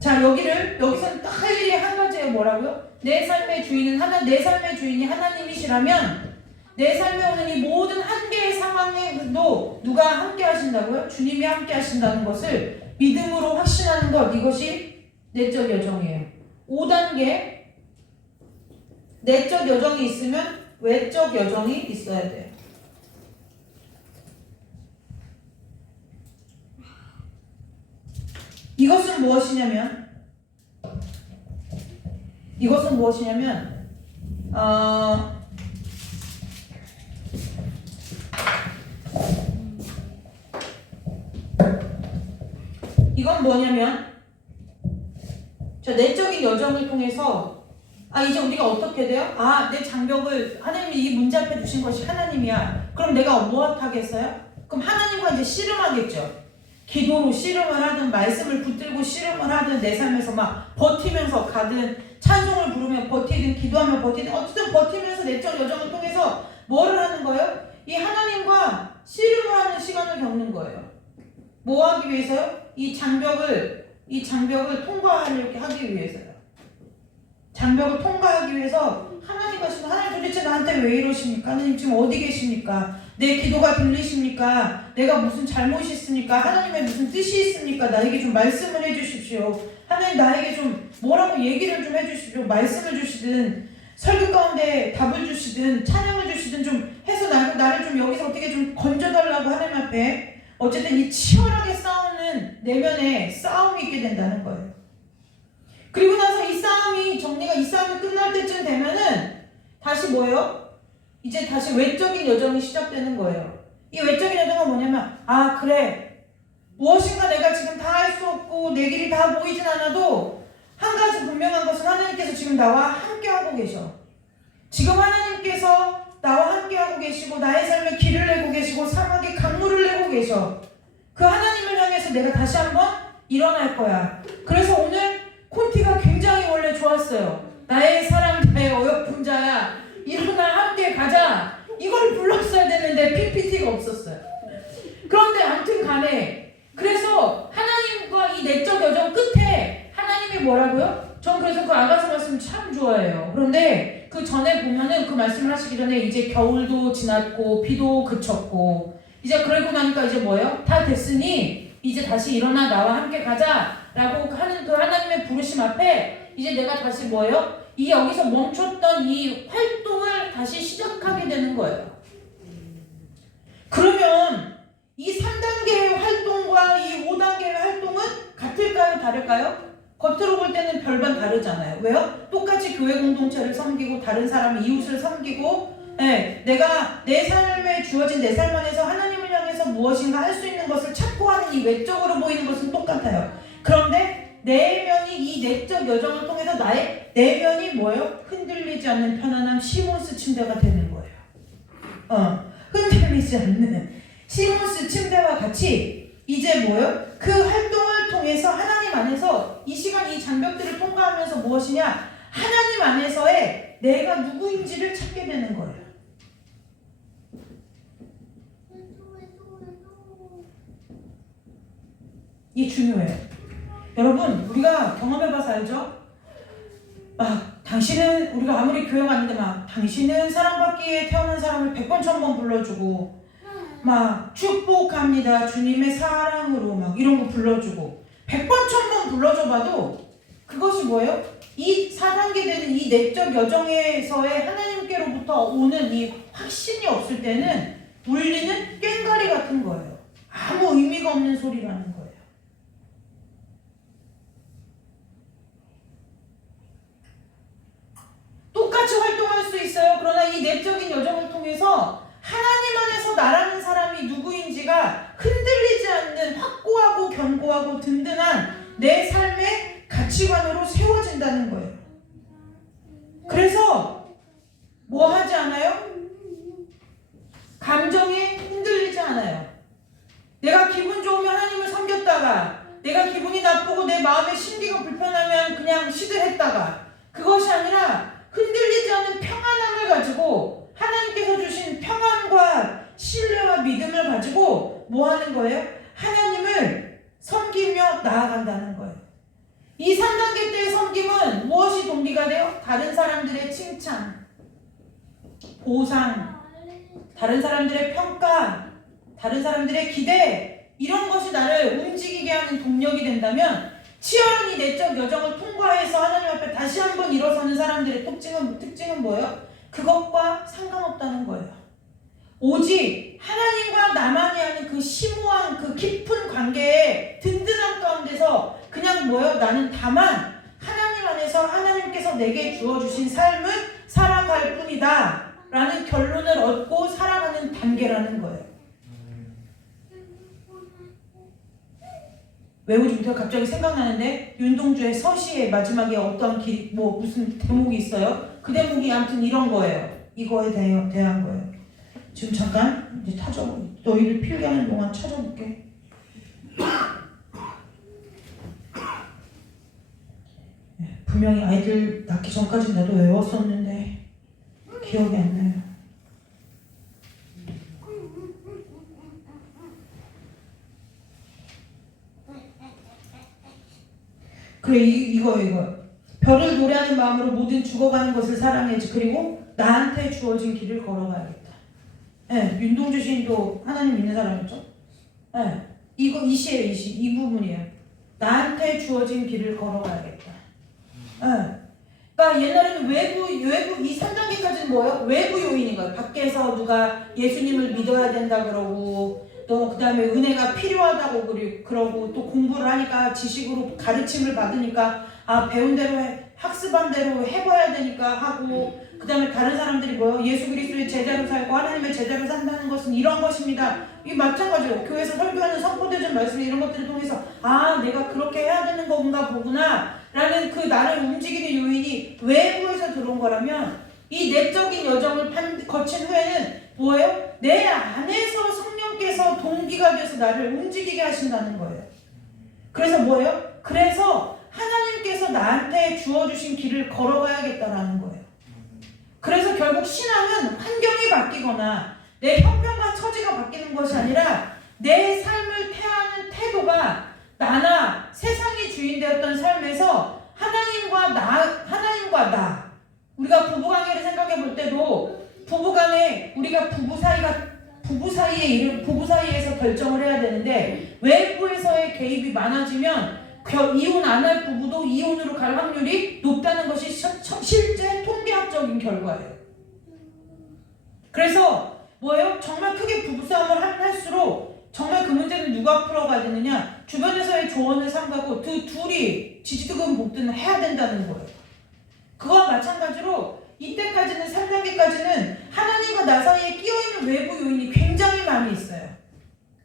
자, 여기서는 딱 할 일이 한 가지예요. 뭐라고요? 내 삶의 주인이 하나님이시라면 내 삶에 오는 이 모든 한계의 상황에도 누가 함께 하신다고요? 주님이 함께 하신다는 것을 믿음으로 확신하는 것, 이것이 내적 여정이에요. 5단계 내적 여정이 있으면 외적 여정이 있어야 돼요. 이것은 무엇이냐면 이건 뭐냐면 내적인 여정을 통해서 이제 우리가 어떻게 돼요? 내 장벽을 하나님이 이 문제 앞에 두신 것이 하나님이야. 그럼 내가 무엇하겠어요? 그럼 하나님과 이제 씨름하겠죠. 기도로 씨름을 하든 말씀을 붙들고 씨름을 하든 내 삶에서 막 버티면서 가든 찬송을 부르며 버티든 기도하며 버티든 어쨌든 버티면서 내적 여정을 통해서 뭐를 하는 거예요? 이 하나님과 씨름을 하는 시간을 겪는 거예요. 뭐 하기 위해서요? 이 장벽을 통과하기 위해서요. 장벽을 통과하기 위해서 하나님 도대체 나한테 왜 이러십니까? 하나님 지금 어디 계십니까? 내 기도가 들리십니까? 내가 무슨 잘못이 있습니까? 하나님의 무슨 뜻이 있습니까? 나에게 좀 말씀을 해주십시오. 하나님 나에게 좀 뭐라고 얘기를 좀 해주십시오. 말씀을 주시든 설교 가운데 답을 주시든 찬양을 주시든 좀 해서 나를 좀 여기서 어떻게 좀 건져달라고 하나님 앞에 어쨌든 이 치열하게 싸우는 내면에 싸움이 있게 된다는 거예요. 그리고 나서 이 싸움이 끝날 때쯤 되면은 다시 뭐예요? 이제 다시 외적인 여정이 시작되는 거예요. 이 외적인 여정은 뭐냐면, 아 그래, 무엇인가 내가 지금 다 할 수 없고 내 길이 다 보이진 않아도 한 가지 분명한 것은 하나님께서 지금 나와 함께하고 계셔. 지금 하나님께서 나와 함께하고 계시고 나의 삶에 길을 내고 계시고 사막에 강물을 내고 계셔. 그 하나님을 향해서 내가 다시 한번 일어날 거야. 그래서 오늘 콘티가 굉장히 원래 좋았어요. 나의 사랑, 나의 어여쁜 자야, 일어나 함께 가자. 이걸 불렀어야 되는데 PPT가 없었어요. 그런데 아무튼 간에 그래서 하나님과 이 내적 여정 끝에 하나님이 뭐라고요? 전 그래서 그 아가서 말씀 참 좋아해요. 그런데 그 전에 보면은 그 말씀을 하시기 전에 이제 겨울도 지났고 비도 그쳤고 이제 그러고 나니까 이제 뭐예요? 다 됐으니 이제 다시 일어나 나와 함께 가자라고 하는 그 하나님의 부르심 앞에 이제 내가 다시 뭐예요? 이 여기서 멈췄던 이 활동을 다시 시작하게 되는 거예요. 그러면 이 3단계의 활동과 이 5단계의 활동은 같을까요? 다를까요? 겉으로 볼 때는 별반 다르잖아요. 왜요? 똑같이 교회 공동체를 섬기고 다른 사람 이웃을 섬기고 내가 내 삶에 주어진 내 삶 안에서 하나님을 향해서 무엇인가 할 수 있는 것을 찾고 하는 이 외적으로 보이는 것은 똑같아요. 그런데 내면이 이 내적 여정을 통해서 나의 내면이 뭐예요? 흔들리지 않는 편안함 시몬스 침대가 되는 거예요. 흔들리지 않는 시몬스 침대와 같이 이제 뭐예요? 그 활동을 통해서 하나님 안에서 이 시간 이 장벽들을 통과하면서 무엇이냐? 하나님 안에서의 내가 누구인지를 찾게 되는 거예요. 이게 중요해요. 여러분 우리가 경험해봐서 알죠? 당신은 우리가 아무리 교회 갔는데 당신은 사랑받기에 태어난 사람을 100번 1000번 불러주고 축복합니다 주님의 사랑으로 이런 거 불러주고 100번 1000번 불러줘봐도 그것이 뭐예요? 이 4단계 되는 이 내적 여정에서의 하나님께로부터 오는 이 확신이 없을 때는 울리는 꽹과리 같은 거예요. 아무 의미가 없는 소리라는 거예요. 똑같이 활동할 수 있어요. 그러나 이 내적인 여정을 통해서 하나님 안에서 나라는 사람이 누구인지가 흔들리지 않는 확고하고 견고하고 든든한 내 삶의 가치관으로 세워진다는 거예요. 그래서 뭐 하지 않아요? 감정에 흔들리지 않아요. 내가 기분 좋으면 하나님을 섬겼다가 내가 기분이 나쁘고 내 마음의 심기가 불편하면 그냥 시들했다가 그것이 아니라 흔들리지 않는 평안함을 가지고 하나님께서 주신 평안과 신뢰와 믿음을 가지고 뭐 하는 거예요? 하나님을 섬기며 나아간다는 거예요. 이 3단계 때의 섬김은 무엇이 동기가 돼요? 다른 사람들의 칭찬, 보상, 다른 사람들의 평가, 다른 사람들의 기대 이런 것이 나를 움직이게 하는 동력이 된다면 치열한 이 내적 여정을 통과해서 하나님 앞에 다시 한번 일어서는 사람들의 특징은 뭐예요? 그것과 상관없다는 거예요. 오직 하나님과 나만이 하는 그 심오한 그 깊은 관계의 든든함 가운데서 그냥 뭐예요? 나는 다만 하나님 안에서 하나님께서 내게 주어주신 삶을 살아갈 뿐이다 라는 결론을 얻고 살아가는 단계라는 거예요. 외우지 못해 갑자기 생각나는데 윤동주의 서시의 마지막에 어떠한 길, 무슨 대목이 있어요? 그 대목이 아무튼 이런 거예요. 이거에 대한 거예요. 지금 잠깐 이제 너희를 필기하는 동안 찾아볼게. 분명히 아이들 낳기 전까지 나도 외웠었는데 기억이 안 나요. 그래 이거 별을 노래하는 마음으로 모든 죽어가는 것을 사랑해야지. 그리고 나한테 주어진 길을 걸어가야겠다. 윤동주 시인도 하나님 믿는 사람이죠. 이 시예요. 이 부분이에요. 나한테 주어진 길을 걸어가야겠다. 그러니까 옛날에는 외부 이 3단계까지는 뭐예요? 외부 요인인 거예요. 밖에서 누가 예수님을 믿어야 된다 그러고 또 그다음에 은혜가 필요하다고 그러고 또 공부를 하니까 지식으로 가르침을 받으니까 배운 대로 학습한 대로 해봐야 되니까 하고 그다음에 다른 사람들이 뭐요? 예수 그리스도의 제자로 살고 하나님의 제자로 산다는 것은 이런 것입니다. 이 마찬가지로 교회에서 설교하는 선포되는 말씀 이런 것들을 통해서 내가 그렇게 해야 되는 건가 보구나 라는 그 나를 움직이는 요인이 외부에서 들어온 거라면 이 내적인 여정을 거친 후에는 뭐예요? 내 안에서 성령께서 동기가 돼서 나를 움직이게 하신다는 거예요. 그래서 뭐예요? 그래서 하나님께서 나한테 주어주신 길을 걸어가야겠다라는 거예요. 그래서 결국 신앙은 환경이 바뀌거나 내 형편과 처지가 바뀌는 것이 아니라 내 삶을 태하는 태도가 나나 세상이 주인되었던 삶에서 하나님과 나 우리가 부부관계를 생각해 볼 때도 부부간에 우리가 부부 사이에서 결정을 해야 되는데 외부에서의 개입이 많아지면 이혼 안 할 부부도 이혼으로 갈 확률이 높다는 것이 실제 통계학적인 결과예요. 그래서 뭐예요? 정말 크게 부부싸움을 할수록 정말 그 문제는 누가 풀어가야 되느냐? 주변에서의 조언을 삼가고 그 둘이 지지든 볶든 해야 된다는 거예요. 그와 마찬가지로 이때까지는 3단계까지는 하나님과 나 사이에 끼어있는 외부 요인이 굉장히 많이 있어요.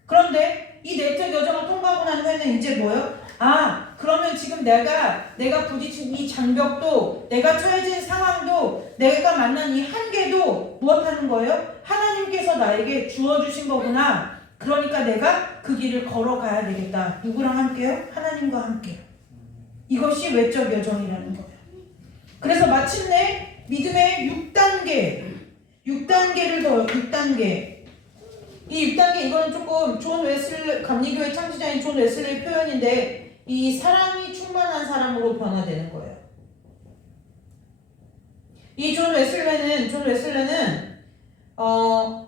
그런데 이 내적 여정을 통과하고 난 후에는 이제 뭐예요? 그러면 지금 내가 부딪힌 이 장벽도 내가 처해진 상황도 내가 만난 이 한계도 무엇하는 거예요? 하나님께서 나에게 주어주신 거구나. 그러니까 내가 그 길을 걸어가야 되겠다. 누구랑 함께요? 하나님과 함께. 이것이 외적 여정이라는 거예요. 그래서 마침내 믿음의 6단계를 더요. 6단계. 이 6단계 이거는 조금 감리교회 창시자인 존 웨슬레의 표현인데 이 사랑이 충만한 사람으로 변화되는 거예요. 이 존 웨슬레는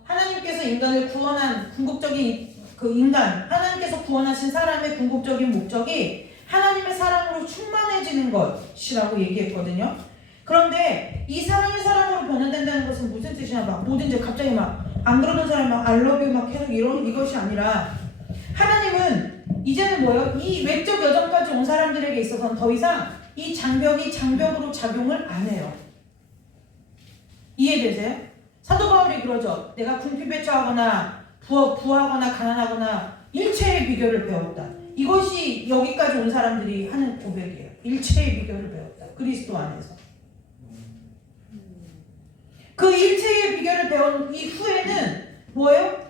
하나님께서 인간을 구원한 궁극적인 하나님께서 구원하신 사람의 궁극적인 목적이 하나님의 사랑으로 충만해지는 것이라고 얘기했거든요. 그런데 이 사랑의 사람으로 변화된다는 것은 무슨 뜻이냐? 뭐든지 갑자기 안 그러던 사람이 I love you 계속 이것이 아니라 하나님은 이제는 뭐예요? 이 외적 여정까지 온 사람들에게 있어서는 더 이상 이 장벽이 장벽으로 작용을 안 해요. 이해되세요? 사도 바울이 그러죠. 내가 궁핍에처하거나 부하거나 가난하거나 일체의 비결을 배웠다. 이것이 여기까지 온 사람들이 하는 고백이에요. 일체의 비결을 배웠다. 그리스도 안에서. 그 일체의 비결을 배운 이후에는 뭐예요?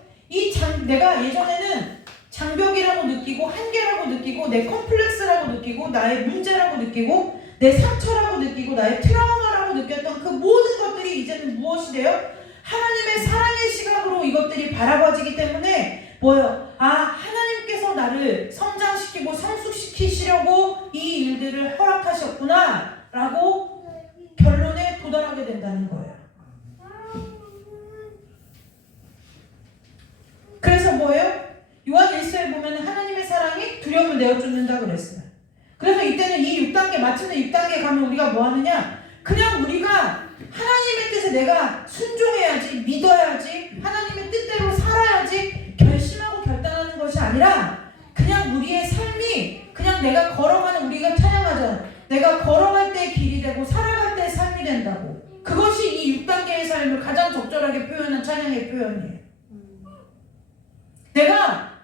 내가 예전에는 장벽이라고 느끼고 한계라고 느끼고 내 컴플렉스라고 느끼고 나의 문제라고 느끼고 내 상처라고 느끼고 나의 트라우마라고 느꼈던 그 모든 것들이 이제는 무엇이 돼요? 하나님의 사랑의 시각으로 이것들이 바라봐지기 때문에 뭐예요? 하나님께서 나를 성장시키고 성숙시키시려고 이 일들을 허락하셨구나 라고 결론에 도달하게 된다는 거예요. 그래서 뭐예요? 요한 1서에 보면 하나님의 사랑이 두려움을 내어쫓는다 그랬어요. 그래서 이때는 이 6단계 마침내 6단계 가면 우리가 뭐 하느냐? 그냥 우리가 하나님의 뜻에 내가 순종해야지, 믿어야지, 하나님의 뜻대로 살아야지 결심하고 결단하는 것이 아니라 그냥 우리의 삶이 그냥 내가 걸어가는 우리가 찬양하잖아. 내가 걸어갈 때의 길이 되고 살아갈 때의 삶이 된다고. 그것이 이 6단계의 삶을 가장 적절하게 표현한 찬양의 표현이에요. 내가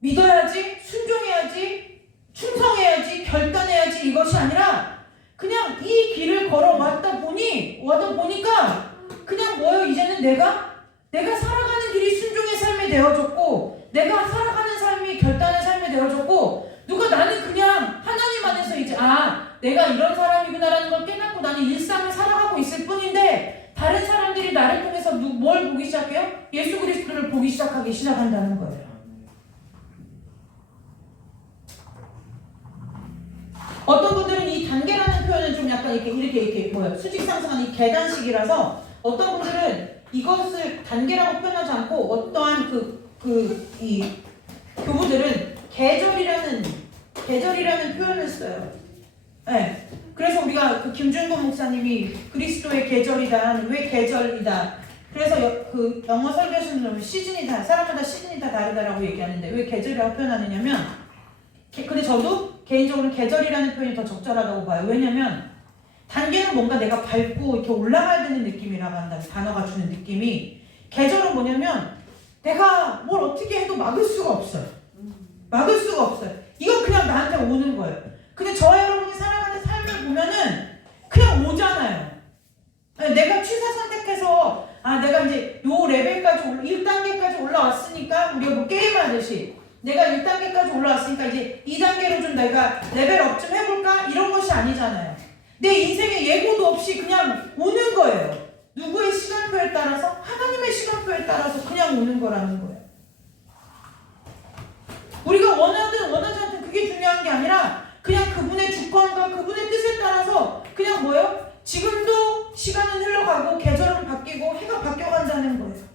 믿어야지, 순종해야지, 충성해야지, 결단해야지 이것이 아니라 그냥 이 길을 걸어왔다 보니까 그냥 뭐예요? 이제는 내가 살아가는 길이 순종의 삶이 되어졌고 내가 살아가는 삶이 결단의 삶이 되어졌고 누가 나는 그냥 하나님 안에서 이제 내가 이런 사람이구나라는 걸 깨닫고 나는 일상을 살아가고 있을 뿐인데 다른 사람들이 나를 통해서 뭘 보기 시작해요? 예수 그리스도를 보기 시작한다는 거예요. 어떤 분들은 이 단계라는 표현은 좀 약간 이렇게 수직 상승하는 이 계단식이라서 어떤 분들은 이것을 단계라고 표현하지 않고 어떠한 이 교부들은 계절이라는 표현을 써요. 네. 그래서 우리가 김준건 목사님이 그리스도의 계절이다. 왜 계절이다? 그래서 그 영어 설교수는 시즌이 다 사람마다 시즌이 다 다르다라고 얘기하는데 왜 계절이라고 표현하느냐면 근데 저도 개인적으로 계절이라는 표현이 더 적절하다고 봐요. 왜냐면 단계는 뭔가 내가 밟고 이렇게 올라가야 되는 느낌이라고 한다면 단어가 주는 느낌이 계절은 뭐냐면 내가 뭘 어떻게 해도 막을 수가 없어요. 막을 수가 없어요. 이건 그냥 나한테 오는 거예요. 근데 저와 여러분이 살아가는 삶을 보면은 그냥 오잖아요. 내가 취사 선택해서 내가 이제 요 레벨까지 1단계까지 올라왔으니까 우리가 뭐 게임하듯이 내가 1단계까지 올라왔으니까 이제 2단계로 좀 내가 레벨업 좀 해볼까? 이런 것이 아니잖아요. 내 인생에 예고도 없이 그냥 오는 거예요. 누구의 시간표에 따라서? 하나님의 시간표에 따라서 그냥 오는 거라는 거예요. 우리가 원하든 원하지 않든 그게 중요한 게 아니라 그냥 그분의 주권과 그분의 뜻에 따라서 그냥 뭐예요? 지금도 시간은 흘러가고 계절은 바뀌고 해가 바뀌어간다는 거예요.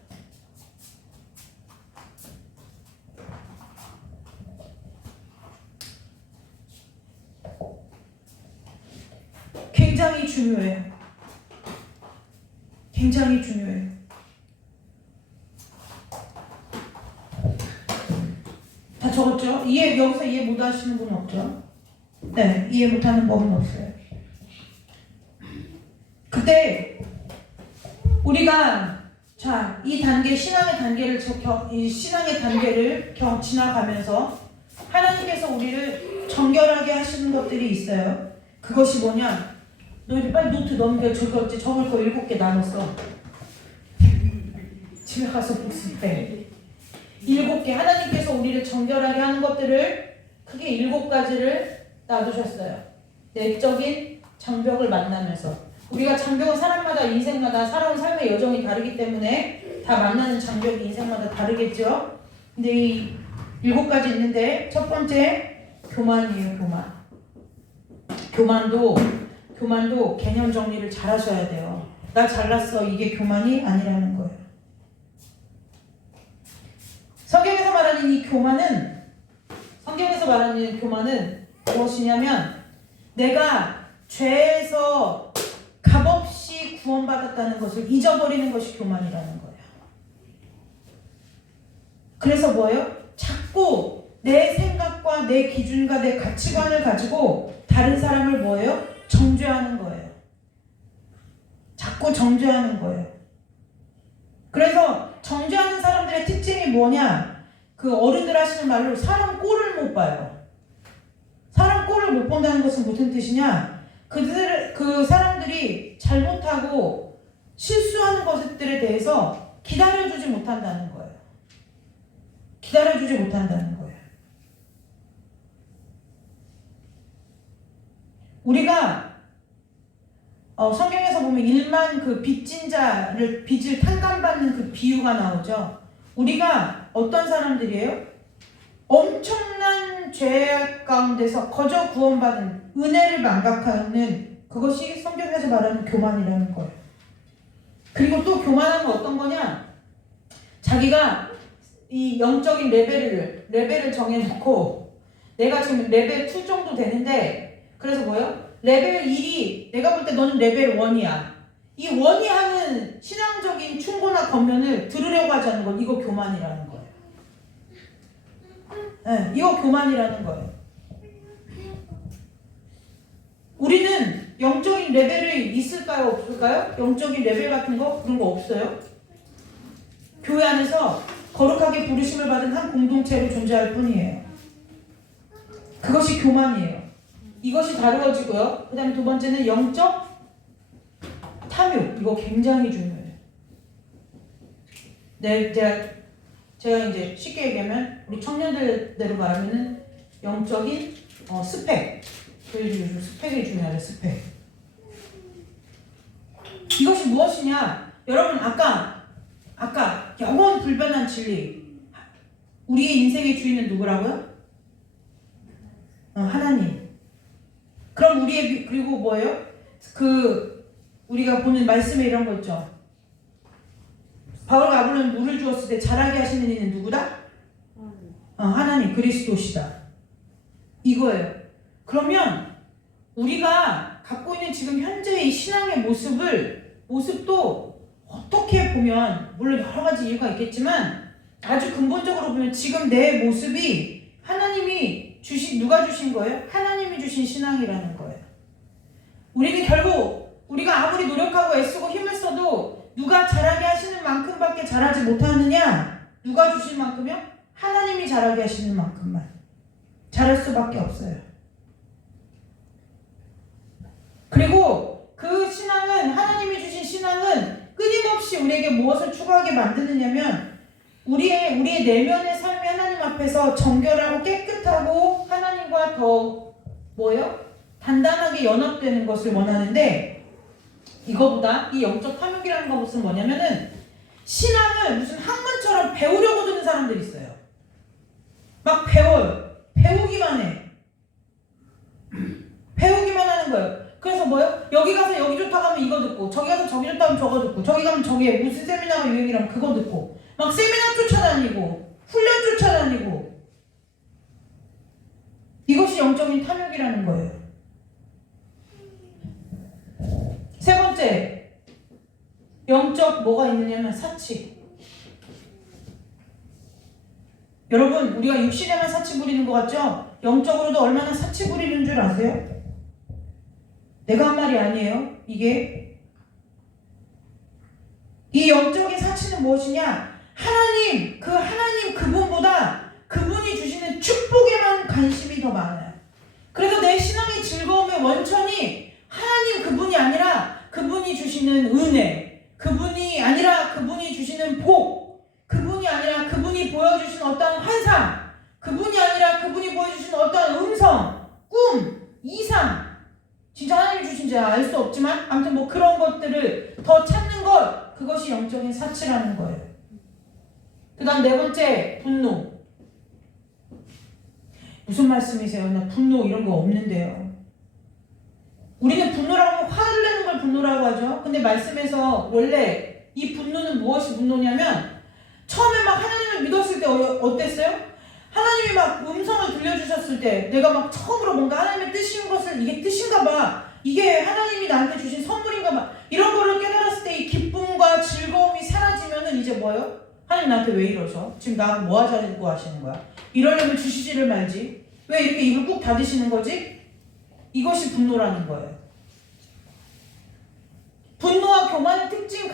굉장히 중요해요. 굉장히 중요해요. 다 적었죠? 여기서 이해 못 하시는 분 없죠? 네, 이해 못하는 법은 없어요. 그때 우리가 이 단계 신앙의 단계를 지나가면서 하나님께서 우리를 정결하게 하시는 것들이 있어요. 그것이 뭐냐? 너희들 빨리 노트 넘겨. 적을 거 7개 나눴어. 집에 가서 복습해. 7개 하나님께서 우리를 정결하게 하는 것들을 크게 7가지를 놔두셨어요. 내적인 장벽을 만나면서 우리가 장벽은 사람마다 인생마다 살아온 삶의 여정이 다르기 때문에 다 만나는 장벽이 인생마다 다르겠죠. 근데 이 7가지 있는데 첫 번째 교만이에요. 교만도 개념 정리를 잘 하셔야 돼요. 나 잘났어 이게 교만이 아니라는 거예요. 성경에서 말하는 이 교만은 무엇이냐면 내가 죄에서 값없이 구원받았다는 것을 잊어버리는 것이 교만이라는 거예요. 그래서 뭐예요? 자꾸 내 생각과 내 기준과 내 가치관을 가지고 다른 사람을 뭐예요? 정죄하는 거예요. 자꾸 정죄하는 거예요. 그래서 정죄하는 사람들의 특징이 뭐냐? 그 어른들 하시는 말로 사람 꼴을 못 봐요. 사람 꼴을 못 본다는 것은 무슨 뜻이냐? 그 사람들이 잘못하고 실수하는 것들에 대해서 기다려주지 못한다는 거예요. 기다려주지 못한다는 거예요. 우리가 성경에서 보면 일만 그 빚진 자를 빚을 탕감받는 그 비유가 나오죠. 우리가 어떤 사람들이에요? 엄청난 죄악 가운데서 거저 구원받은 은혜를 망각하는 그것이 성경에서 말하는 교만이라는 거예요. 그리고 또 교만하면 어떤 거냐? 자기가 이 영적인 레벨을 정해놓고 내가 지금 레벨 2 정도 되는데 그래서 뭐예요? 레벨 1이 내가 볼 때 너는 레벨 1이야. 이 1이 하는 신앙적인 충고나 권면을 들으려고 하지 않는 건 이거 교만이라는 거예요. 네, 이거 교만이라는 거예요. 우리는 영적인 레벨이 있을까요? 없을까요? 영적인 레벨 같은 거? 그런 거 없어요. 교회 안에서 거룩하게 부르심을 받은 한 공동체로 존재할 뿐이에요. 그것이 교만이에요. 이것이 다루어지고요. 그 다음에 두 번째는 영적 탐욕. 이거 굉장히 중요해요. 제가 이제 쉽게 얘기하면 우리 청년들대로 말하면은 영적인 스펙. 저희도 요즘 스펙이 중요해요. 스펙. 이것이 무엇이냐? 여러분 아까 영원 불변한 진리. 우리의 인생의 주인은 누구라고요? 하나님. 그럼 그리고 뭐예요? 우리가 보는 말씀에 이런 거 있죠. 바울과 아볼로는 물을 주었을 때 자라게 하시는 이는 누구다? 하나님, 그리스도시다. 이거예요. 그러면 우리가 갖고 있는 지금 현재의 신앙의 모습도 어떻게 보면 물론 여러 가지 이유가 있겠지만 아주 근본적으로 보면 지금 내 모습이 하나님이 누가 주신 거예요? 하나님이 주신 신앙이라는 거예요. 우리는 결국 우리가 아무리 노력하고 애쓰고 힘을 써도 누가 자라게 하시는 만큼밖에 자라지 못하느냐? 누가 주신 만큼이요? 하나님이 자라게 하시는 만큼만 자랄 수밖에 없어요. 그리고 그 신앙은, 하나님이 주신 신앙은 끊임없이 우리에게 무엇을 추구하게 만드느냐면 우리의 내면의 삶이 하나님 앞에서 정결하고 깨끗하고 하나님과 더 단단하게 연합되는 것을 원하는데, 이거보다 이 영적 탐욕이라는 것은 뭐냐면은 신앙을 무슨 학문처럼 배우려고 드는 사람들이 있어요. 막 배워요. 배우기만 해. 배우기만 하는 거예요. 그래서 여기 가서 여기 좋다고 하면 이거 듣고, 저기 가서 저기 좋다고 하면 저거 듣고, 저기 가면 저기에 무슨 세미나가 유행이라면 그거 듣고, 막 세미나 쫓아다니고 훈련 쫓아다니고. 이것이 영적인 탐욕이라는 거예요. 세 번째, 영적 뭐가 있느냐면 사치. 여러분, 우리가 육신에만 사치 부리는 것 같죠? 영적으로도 얼마나 사치 부리는 줄 아세요? 내가 한 말이 아니에요. 이게 이 영적인 사치는 무엇이냐? 하나님 그분보다 그분이 주시는 축복에만 관심이 더 많아요. 그래서 내 신앙의 즐거움의 원천이 하나님 그분이 아니라 그분이 주시는 은혜, 그분이 아니라 그분이 주시는 복, 그분이 아니라 그분이 보여주시는 어떤 환상, 그분이 아니라 그분이 보여주시는 어떤 음성, 꿈, 이상, 진짜 하나님이 주신지 알 수 없지만 아무튼 그런 것들을 더 찾는 것, 그것이 영적인 사치라는 거예요. 그 다음 네 번째, 분노. 무슨 말씀이세요? 나 분노 이런 거 없는데요. 우리는 분노라고 하면 화를 내는 걸 분노라고 하죠. 근데 말씀에서 원래 이 분노는 무엇이 분노냐면, 처음에 막 하나님을 믿었을 때 어땠어요? 하나님이 막 음성을 들려주셨을 때 내가 막 처음으로 뭔가 하나님의 뜻인 것을, 이게 뜻인가 봐, 이게 하나님이 나한테 주신 선물인가 봐, 이런 거를 깨달았을 때 이 기쁨과 즐거움이 사라지면은 이제 하나님 나한테 왜 이러셔? 지금 나 뭐 하자고 하시는 거야? 이러려면 주시지를 말지. 왜 이렇게 입을 꾹 닫으시는 거지? 이것이 분노라는 거예요. 분노와 교만의 특징이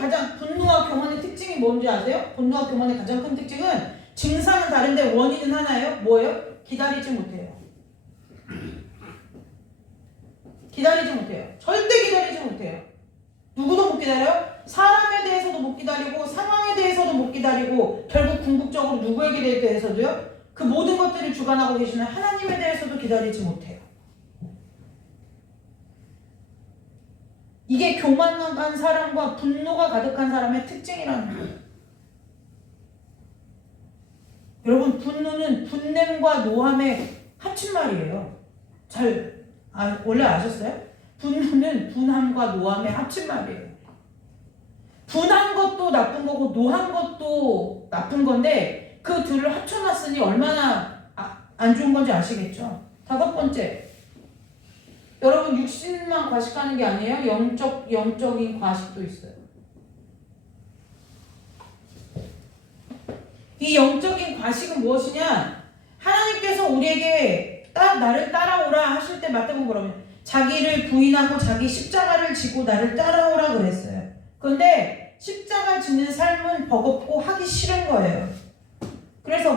뭔지 아세요? 분노와 교만의 가장 큰 특징은, 증상은 다른데 원인은 하나예요. 뭐예요? 기다리지 못해요. 기다리지 못해요. 절대 기다리지 못해요. 누구도 못 기다려요? 사람에 대해서도 못 기다리고, 상황에 대해서도 못 기다리고, 결국 궁극적으로 누구에게 대해서도요? 그 모든 것들을 주관하고 계시는 하나님에 대해서도 기다리지 못해요. 이게 교만한 사람과 분노가 가득한 사람의 특징이라는 거예요. 여러분, 분노는 분냄과 노함의 합친말이에요. 원래 아셨어요? 분노는 분함과 노함의 합친말이에요. 분한 것도 나쁜 거고 노한 것도 나쁜 건데, 그 둘을 합쳐놨으니 얼마나 안 좋은 건지 아시겠죠? 다섯 번째, 여러분, 육신만 과식하는 게 아니에요. 영적인 과식도 있어요. 이 영적인 과식은 무엇이냐? 하나님께서 우리에게 나를 따라오라 하실 때 맞다고 그러면 자기를 부인하고 자기 십자가를 지고 나를 따라오라 그랬어요. 그런데 십자가 지는 삶은 버겁고 하기 싫은 거예요. 그래서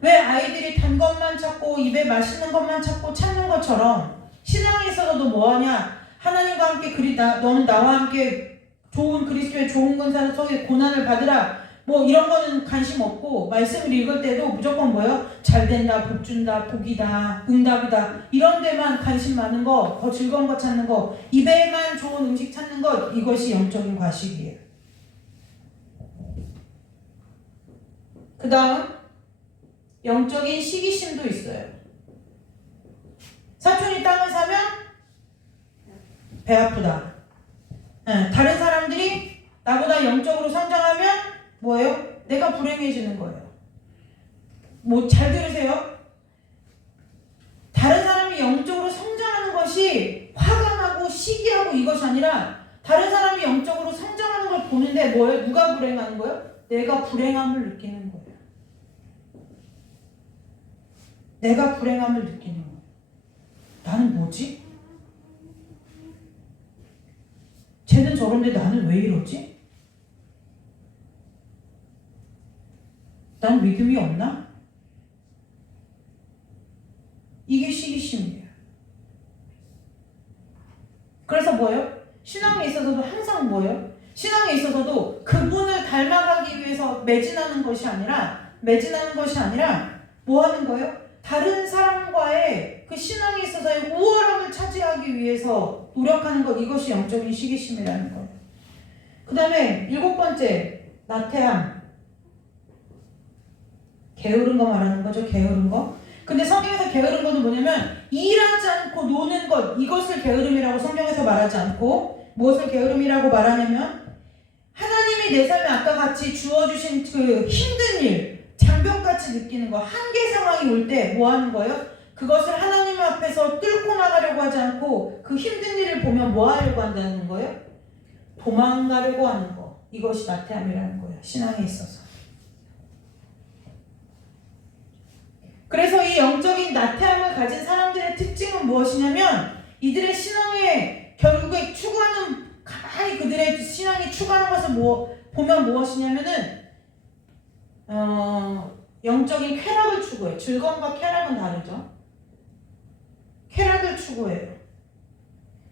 왜 아이들이 단 것만 찾고 입에 맛있는 것만 찾는 것처럼 신앙에 있어서도 뭐하냐? 하나님과 함께 너는 나와 함께 좋은 그리스도의 좋은 권세를 속에 고난을 받으라. 이런 거는 관심 없고, 말씀을 읽을 때도 무조건 잘 된다, 복 준다, 복이다, 응답이다, 이런 데만 관심 많은 거, 더 즐거운 거 찾는 거, 입에만 좋은 음식 찾는 것, 이것이 영적인 과식이에요. 그 다음, 영적인 시기심도 있어요. 사촌이 땅을 사면 배 아프다. 다른 사람들이 나보다 영적으로 성장하면 내가 불행해지는 거예요. 잘 들으세요. 다른 사람이 영적으로 성장하는 것이 화가 나고 시기하고 이것이 아니라, 다른 사람이 영적으로 성장하는 걸 보는데 뭐예요? 누가 불행한 거예요? 내가 불행함을 느끼는 거예요. 내가 불행함을 느끼는 거예요. 나는 뭐지? 쟤는 저런데 나는 왜 이러지? 난 믿음이 없나? 이게 시기심이에요. 그래서 뭐예요? 신앙에 있어서도 항상 뭐예요? 신앙에 있어서도 그분을 닮아가기 위해서 매진하는 것이 아니라 뭐 하는 거예요? 다른 사람과의 그 신앙에 있어서의 우월함을 차지하기 위해서 노력하는 것, 이것이 영적인 시기심이라는 거예요. 그 다음에 7번째, 나태함. 게으른 거 말하는 거죠. 게으른 거. 근데 성경에서 게으른 거는 뭐냐면 일하지 않고 노는 것, 이것을 게으름이라고 성경에서 말하지 않고 무엇을 게으름이라고 말하냐면 하나님이 내 삶에 아까 같이 주어주신 그 힘든 일, 장벽같이 느끼는 거, 한계 상황이 올 때 뭐 하는 거예요? 그것을 하나님 앞에서 뚫고 나가려고 하지 않고 그 힘든 일을 보면 뭐 하려고 한다는 거예요? 도망가려고 하는 거. 이것이 나태함이라는 거예요. 신앙에 있어서. 그래서 이 영적인 나태함을 가진 사람들의 특징은 무엇이냐면 이들의 신앙에 결국에 추구하는, 가만히 그들의 신앙이 추구하는 것을 보면 무엇이냐면은 영적인 쾌락을 추구해요. 즐거움과 쾌락은 다르죠. 쾌락을 추구해요.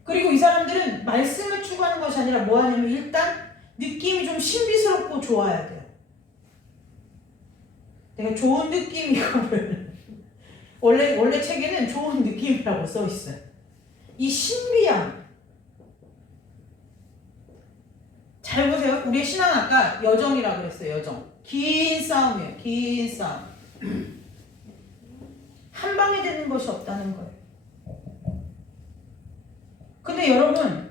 그리고 이 사람들은 말씀을 추구하는 것이 아니라 뭐 하냐면 일단 느낌이 좀 신비스럽고 좋아야 돼요. 내가 좋은 느낌이거든. 원래 책에는 좋은 느낌이라고 써 있어요. 이 신비함. 잘 보세요. 우리의 신앙 아까 여정이라고 그랬어요. 여정. 긴 싸움이에요. 긴 싸움. 한 방에 되는 것이 없다는 거예요. 근데 여러분,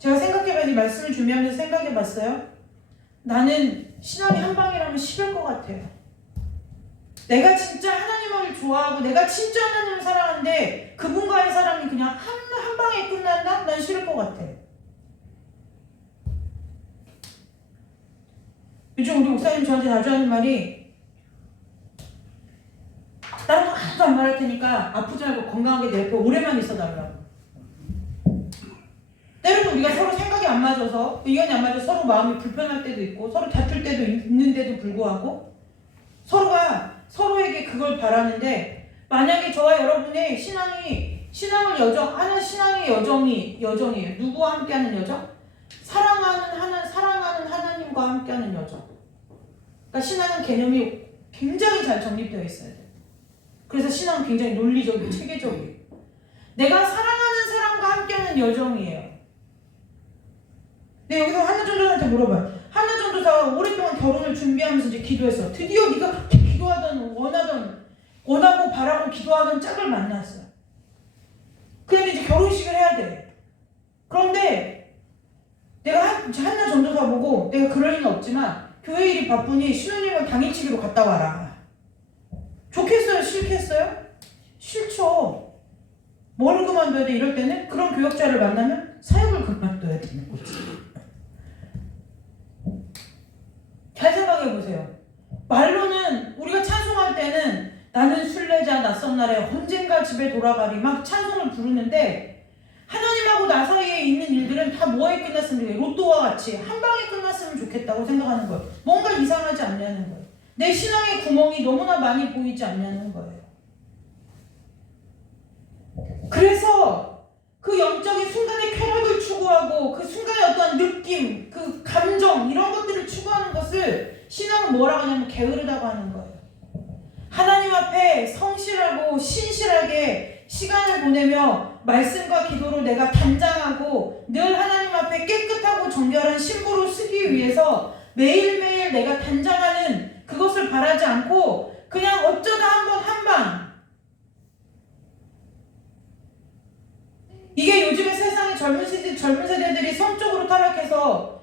제가 생각해봐야지, 말씀을 준비하면서 생각해봤어요. 나는 신앙이 한 방이라면 싫을 것 같아요. 내가 진짜 하나님을 좋아하고 내가 진짜 하나님을 사랑하는데 그분과의 사랑이 그냥 한 방에 끝난다? 난 싫을 것 같아. 요즘 우리 목사님 저한테 자주 하는 말이 다른 거 하나도 안 말할 테니까 아프지 말고 건강하게 내 옆에 오래만 있어달라고. 때로는 우리가 서로 생각이 안 맞아서, 의견이 안 맞아서 서로 마음이 불편할 때도 있고 서로 다툴 때도 있는데도 불구하고 서로가 서로에게 그걸 바라는데, 만약에 저와 여러분의 신앙의 여정이에요. 누구와 함께하는 여정? 사랑하는 하나님과 함께하는 여정. 그러니까 신앙은 개념이 굉장히 잘 정립되어 있어야 돼요. 그래서 신앙은 굉장히 논리적이고 체계적이에요. 내가 사랑하는 사람과 함께하는 여정이에요. 근데 여기서 한나 전도사한테 물어봐요. 한나 전도사가 오랫동안 결혼을 준비하면서 이제 기도했어. 드디어 네가 그렇게 기도하던, 원하고 바라고 기도하던 짝을 만났어요. 근데 이제 결혼식을 해야 돼. 그런데 내가 한나 전도사 보고, 내가 그럴 리는 없지만 교회 일이 바쁘니 신우님을 당일치기로 갔다 와라. 좋겠어요? 싫겠어요? 싫죠. 뭐를 그만둬야 돼? 이럴 때는 그런 교역자를 만나면 사역을 그만둬야 되는 거지. 잘 생각해보세요. 말로는 우리가 찬송할 때는 나는 순례자 낯선 날에 언젠가 집에 돌아가리 막 찬송을 부르는데, 하나님하고 나 사이에 있는 일들은 다 뭐에 끝났으면 좋겠어요? 로또와 같이 한 방에 끝났으면 좋겠다고 생각하는 거예요. 뭔가 이상하지 않냐는 거예요. 내 신앙의 구멍이 너무나 많이 보이지 않냐는 거예요. 그래서 그 영적인 순간의 쾌락을 추구하고 그 순간의 어떤 느낌, 그 감정, 이런 것들을 추구하는 것을 신앙은 뭐라고 하냐면 게으르다고 하는 거예요. 하나님 앞에 성실하고 신실하게 시간을 보내며 말씀과 기도로 내가 단장하고 늘 하나님 앞에 깨끗하고 정결한 신부로 쓰기 위해서 매일매일 내가 단장하는 그것을 바라지 않고 그냥 어쩌다 한 방. 이게 요즘의 세상의 젊은 세대들이 성적으로 타락해서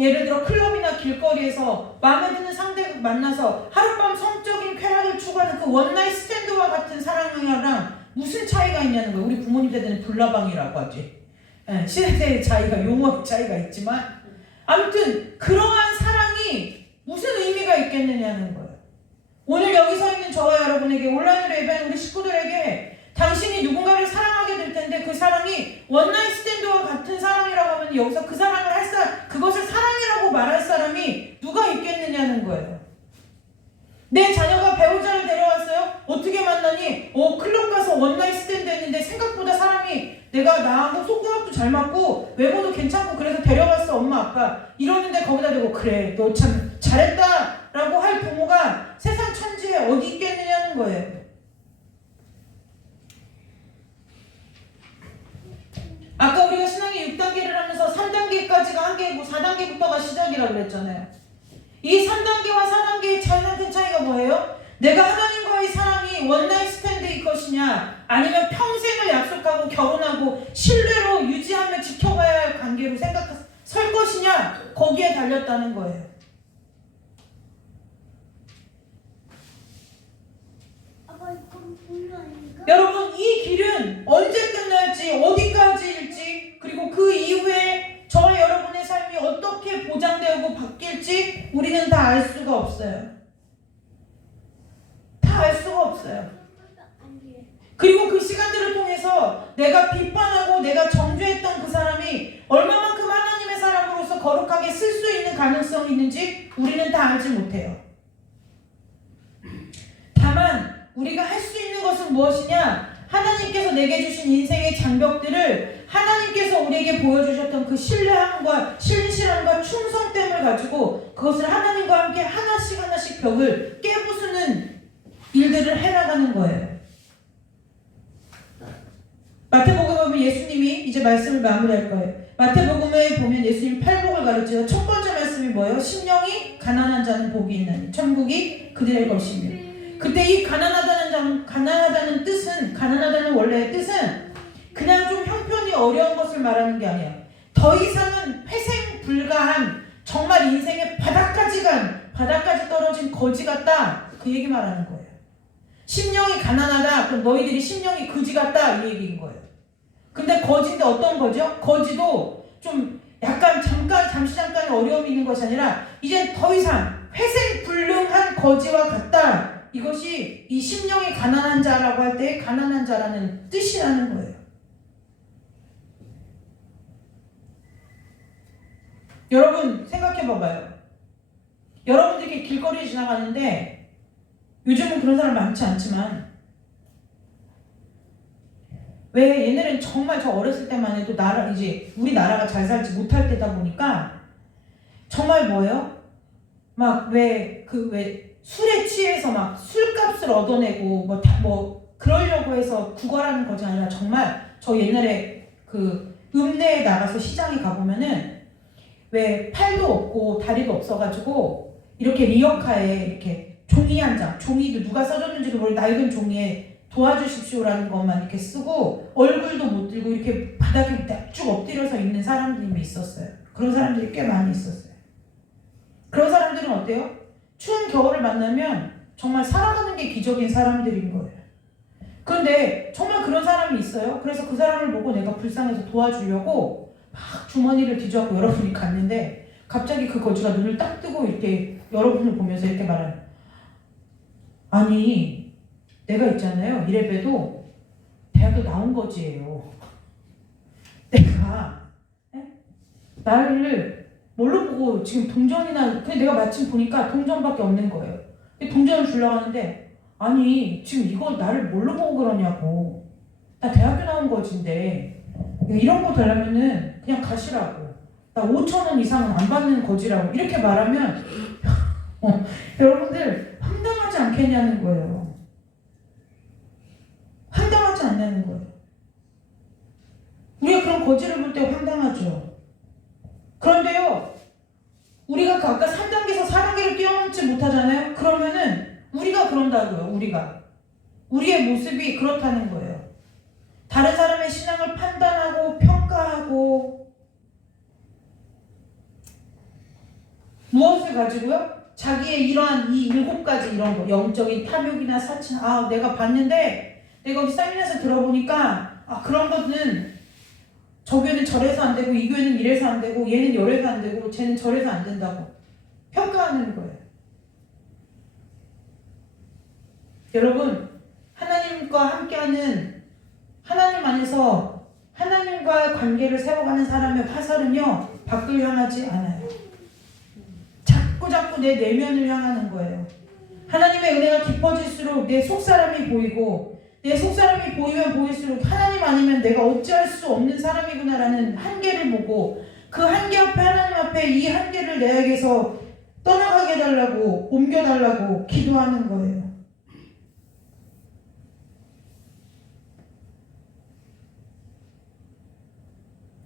예를 들어 클럽이나 길거리에서 마음에 드는 상대 만나서 하룻밤 성적인 쾌락을 추구하는 그 원나잇 스탠드와 같은 사랑이랑 무슨 차이가 있냐는 거예요. 우리 부모님 세대는 불나방이라고 하지. 시대의 차이가, 용어의 차이가 있지만 아무튼 그러한 사랑이 무슨 의미가 있겠느냐는 거예요. 오늘 여기 서 있는 저와 여러분에게, 온라인으로 예배하는 우리 식구들에게 당신이 누군가를 사랑하게 될 텐데 그 사랑이 원나잇 스탠드와 같은 사랑이라고 하면 여기서 그 사랑을 할 사람, 그것을 사랑이라고 말할 사람이 누가 있겠느냐는 거예요. 내 자녀가 배우자를 데려왔어요? 어떻게 만나니? 클럽 가서 원나잇 스탠드 했는데 생각보다 사람이 내가 나하고 속궁합도 잘 맞고 외모도 괜찮고 그래서 데려갔어 엄마 아빠 이러는데 거기다 대고 그래 너 참 잘했다 라고 할 부모가 세상 천지에 어디 있겠느냐는 거예요. 아까 우리가 신앙의 6단계를 하면서 3단계까지가 한계고 4단계부터가 시작이라고 그랬잖아요. 이 3단계와 4단계의 가장 큰 차이가 뭐예요? 내가 하나님과의 사랑이 원나잇 스탠드일 것이냐 아니면 평생을 약속하고 결혼하고 신뢰로 유지하며 지켜가야 할 관계로 설 것이냐 거기에 달렸다는 거예요. 여러분 이 길은 언제 끝날지 어디까지일지 그리고 그 이후에 저와 여러분의 삶이 어떻게 보장되고 바뀔지 우리는 다 알 수가 없어요. 다 알 수가 없어요. 그리고 그 시간들을 통해서 내가 비판하고 내가 정죄했던 그 사람이 얼마만큼 하나님의 사람으로서 거룩하게 쓸 수 있는 가능성이 있는지 우리는 다 알지 못해요. 다만 우리가 할 수 있는 것은 무엇이냐? 하나님께서 내게 주신 인생의 장벽들을 하나님께서 우리에게 보여주셨던 그 신뢰함과 신실함과 충성됨을 가지고 그것을 하나님과 함께 하나씩 벽을 깨부수는 일들을 해나가는 거예요. 마태복음에 보면 예수님이 이제 말씀을 마무리할 거예요. 마태복음에 보면 예수님 팔복을 가르쳐요. 첫 번째 말씀이 뭐예요? 심령이 가난한 자는 복이 있나니 천국이 그들의 것이며. 그때 이 가난하다는 뜻은, 가난하다는 원래의 뜻은 그냥 좀 형편이 어려운 것을 말하는 게 아니에요. 더 이상은 회생 불가한 정말 인생의 바닥까지 떨어진 거지 같다 그 얘기 말하는 거예요. 심령이 가난하다 그럼 너희들이 심령이 그지 같다 이 얘기인 거예요. 근데 거지인데 어떤 거죠? 거지도 좀 약간 잠시 어려움이 있는 것이 아니라 이제 더 이상 회생 불능한 거지와 같다. 이것이 이 심령이 가난한 자라고 할 때 가난한 자라는 뜻이라는 거예요. 여러분 생각해 봐봐요. 여러분들이 길거리에 지나가는데 요즘은 그런 사람 많지 않지만 왜 옛날엔 정말 저 어렸을 때만 해도 우리나라가 잘 살지 못할 때다 보니까 정말 뭐예요? 막 왜 술에 취해서 막 술값을 얻어내고 그러려고 해서 구걸하는 것이 아니라 정말 저 옛날에 그 읍내에 나가서 시장에 가보면은 왜 팔도 없고 다리도 없어가지고 이렇게 리어카에 이렇게 종이 한 장, 종이도 누가 써줬는지도 모르고 낡은 종이에 도와주십시오라는 것만 이렇게 쓰고 얼굴도 못 들고 이렇게 바닥에 쭉 엎드려서 있는 사람들이 있었어요. 그런 사람들이 꽤 많이 있었어요. 그런 사람들은 어때요? 추운 겨울을 만나면 정말 살아가는 게 기적인 사람들인 거예요. 그런데 정말 그런 사람이 있어요. 그래서 그 사람을 보고 내가 불쌍해서 도와주려고 막 주머니를 뒤져갖고 여러분이 갔는데 갑자기 그 거지가 눈을 딱 뜨고 이렇게 여러분을 보면서 이렇게 말해요. 아니 내가 있잖아요. 이래봬도 대학교 나온 거지예요. 내가 나를 뭘로 보고 지금 동전이나 근데 내가 마침 보니까 동전밖에 없는 거예요. 동전을 주려고 하는데 아니 지금 이거 나를 뭘로 보고 그러냐고. 나 대학교 나온 거지인데 이런 거 되려면은 그냥 가시라고. 나 5,000원 이상은 안 받는 거지라고 이렇게 말하면 여러분들 황당하지 않겠냐는 거예요. 황당하지 않냐는 거예요. 우리가 그런 거지를 볼 때 황당하죠. 그런데요, 우리가 아까 3단계에서 4단계를 뛰어넘지 못하잖아요? 그러면은 우리가 그런다고요, 우리의 모습이 그렇다는 거예요. 다른 사람의 신앙을 판단하고 평가하고 무엇을 가지고요? 자기의 이러한 이 7가지 이런 거, 영적인 탐욕이나 사칭, 내가 봤는데 내가 우리 세미나에서 들어보니까 그런 것은 저 교회는 저래서 안 되고 이 교회는 이래서 안 되고 얘는 이래서 안 되고 쟤는 저래서 안 된다고 평가하는 거예요. 여러분, 하나님과 함께하는 하나님 안에서 하나님과 관계를 세워가는 사람의 화살은요 밖을 향하지 않아요. 자꾸 내 내면을 향하는 거예요. 하나님의 은혜가 깊어질수록 내 속사람이 보이고 내 속사람이 보이면 보일수록 하나님 아니면 내가 어찌할 수 없는 사람이구나라는 한계를 보고 그 한계 앞에 하나님 앞에 이 한계를 내에게서 떠나가게 해달라고 옮겨달라고 기도하는 거예요.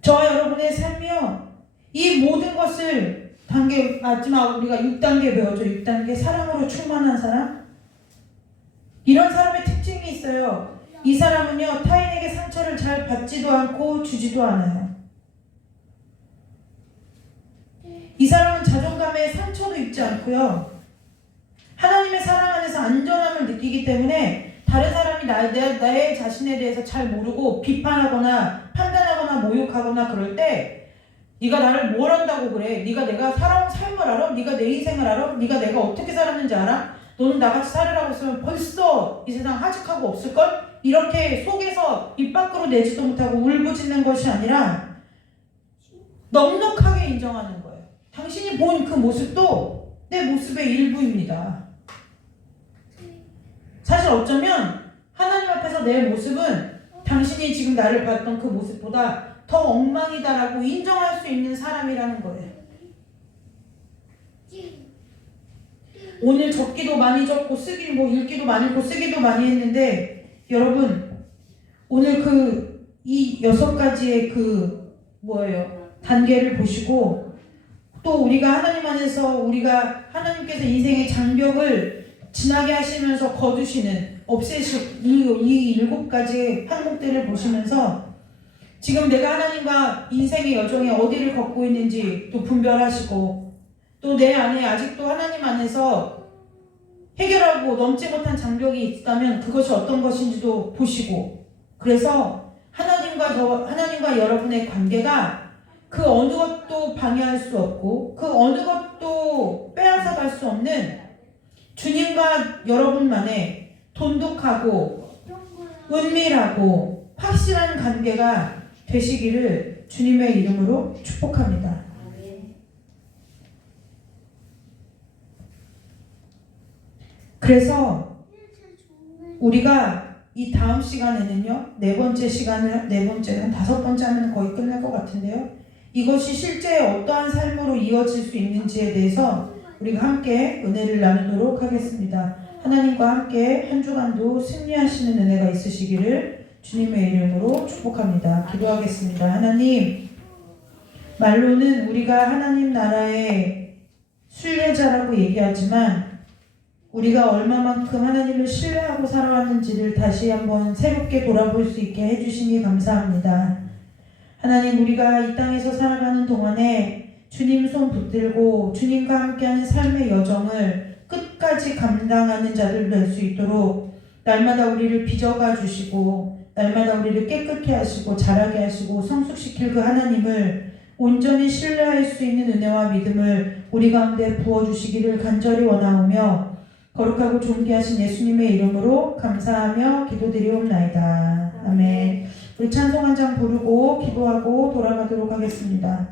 저와 여러분의 삶이요 이 모든 것을 마지막 우리가 6단계 배웠죠. 6단계 사랑으로 충만한 사람. 이런 사람의 특징이 있어요. 이 사람은요 타인에게 상처를 잘 받지도 않고 주지도 않아요. 이 사람은 자존감에 상처도 입지 않고요 하나님의 사랑 안에서 안전함을 느끼기 때문에 다른 사람이 나의 자신에 대해서 잘 모르고 비판하거나 판단하거나 모욕하거나 그럴 때 네가 나를 뭘 안다고 그래? 네가 내가 살아온 삶을 알아? 네가 내 인생을 알아? 네가 내가 어떻게 살았는지 알아? 너는 나같이 살으라고 했으면 벌써 이 세상 하직하고 없을걸? 이렇게 속에서 입 밖으로 내지도 못하고 울부짖는 것이 아니라 넉넉하게 인정하는 거예요. 당신이 본 그 모습도 내 모습의 일부입니다. 사실 어쩌면 하나님 앞에서 내 모습은 당신이 지금 나를 봤던 그 모습보다 더 엉망이다라고 인정할 수 있는 사람이라는 거예요. 오늘 적기도 많이 적고 읽기도 많이 읽고 쓰기도 많이 했는데 여러분 오늘 이 6가지의 단계를 보시고 또 우리가 하나님 안에서 우리가 하나님께서 인생의 장벽을 지나게 하시면서 거두시는 없애실 이 7가지의 항목들을 보시면서 지금 내가 하나님과 인생의 여정에 어디를 걷고 있는지 또 분별하시고 또 내 안에 아직도 하나님 안에서 해결하고 넘지 못한 장벽이 있다면 그것이 어떤 것인지도 보시고 그래서 하나님과 여러분의 관계가 그 어느 것도 방해할 수 없고 그 어느 것도 빼앗아갈 수 없는 주님과 여러분만의 돈독하고 은밀하고 확실한 관계가 되시기를 주님의 이름으로 축복합니다. 그래서 우리가 이 다음 시간에는요 4번째는 5번째 하면 거의 끝날 것 같은데요 이것이 실제 어떠한 삶으로 이어질 수 있는지에 대해서 우리가 함께 은혜를 나누도록 하겠습니다. 하나님과 함께 한 주간도 승리하시는 은혜가 있으시기를 주님의 이름으로 축복합니다. 기도하겠습니다. 하나님, 말로는 우리가 하나님 나라의 순례자라고 얘기하지만 우리가 얼마만큼 하나님을 신뢰하고 살아왔는지를 다시 한번 새롭게 돌아볼 수 있게 해주시니 감사합니다. 하나님, 우리가 이 땅에서 살아가는 동안에 주님 손 붙들고 주님과 함께하는 삶의 여정을 끝까지 감당하는 자들 될 수 있도록 날마다 우리를 빚어가 주시고 날마다 우리를 깨끗게 하시고 자라게 하시고 성숙시킬 그 하나님을 온전히 신뢰할 수 있는 은혜와 믿음을 우리 가운데 부어주시기를 간절히 원하오며 거룩하고 존귀하신 예수님의 이름으로 감사하며 기도드리옵나이다. 아멘. 우리 찬송 한 장 부르고 기도하고 돌아가도록 하겠습니다.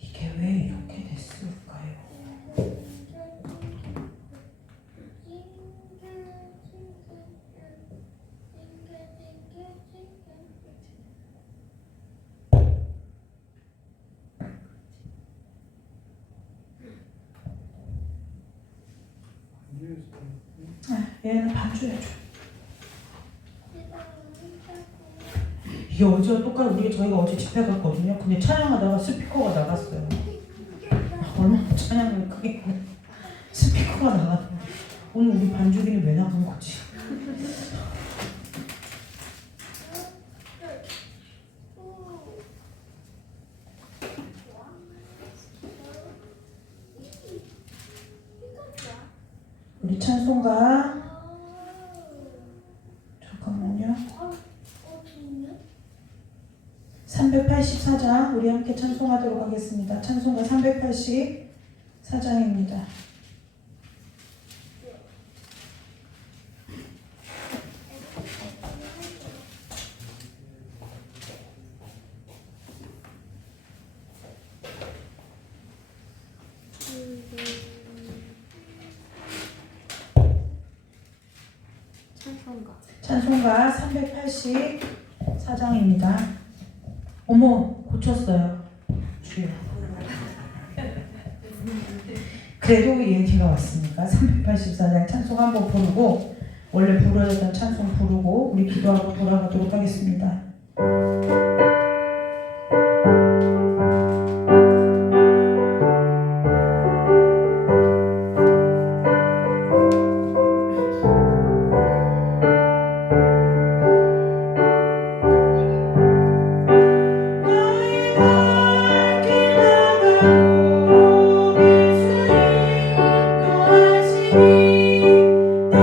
이게 왜 이렇게 됐을까요? 얘는 반주해줘. 이게 어제와 똑같이 저희가 어제 집회 갔거든요. 근데 찬양하다가 스피커가 나갔어요. 얼마나 찬양을 크게 스피커가 나갔는데 오늘 우리 반주기는 왜 나간 거지? 우리 찬송가 잠깐만요. 384장 우리 함께 찬송하도록 하겠습니다. 찬송가 384장입니다. 찬송가 384장입니다. 어머, 고쳤어요. 주여. 그래도 얘기가 왔으니까 384장 찬송 한번 부르고, 원래 부르야 했던 찬송 부르고 우리 기도하고 돌아가도록 하겠습니다.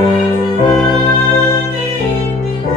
내 주만이 있는 내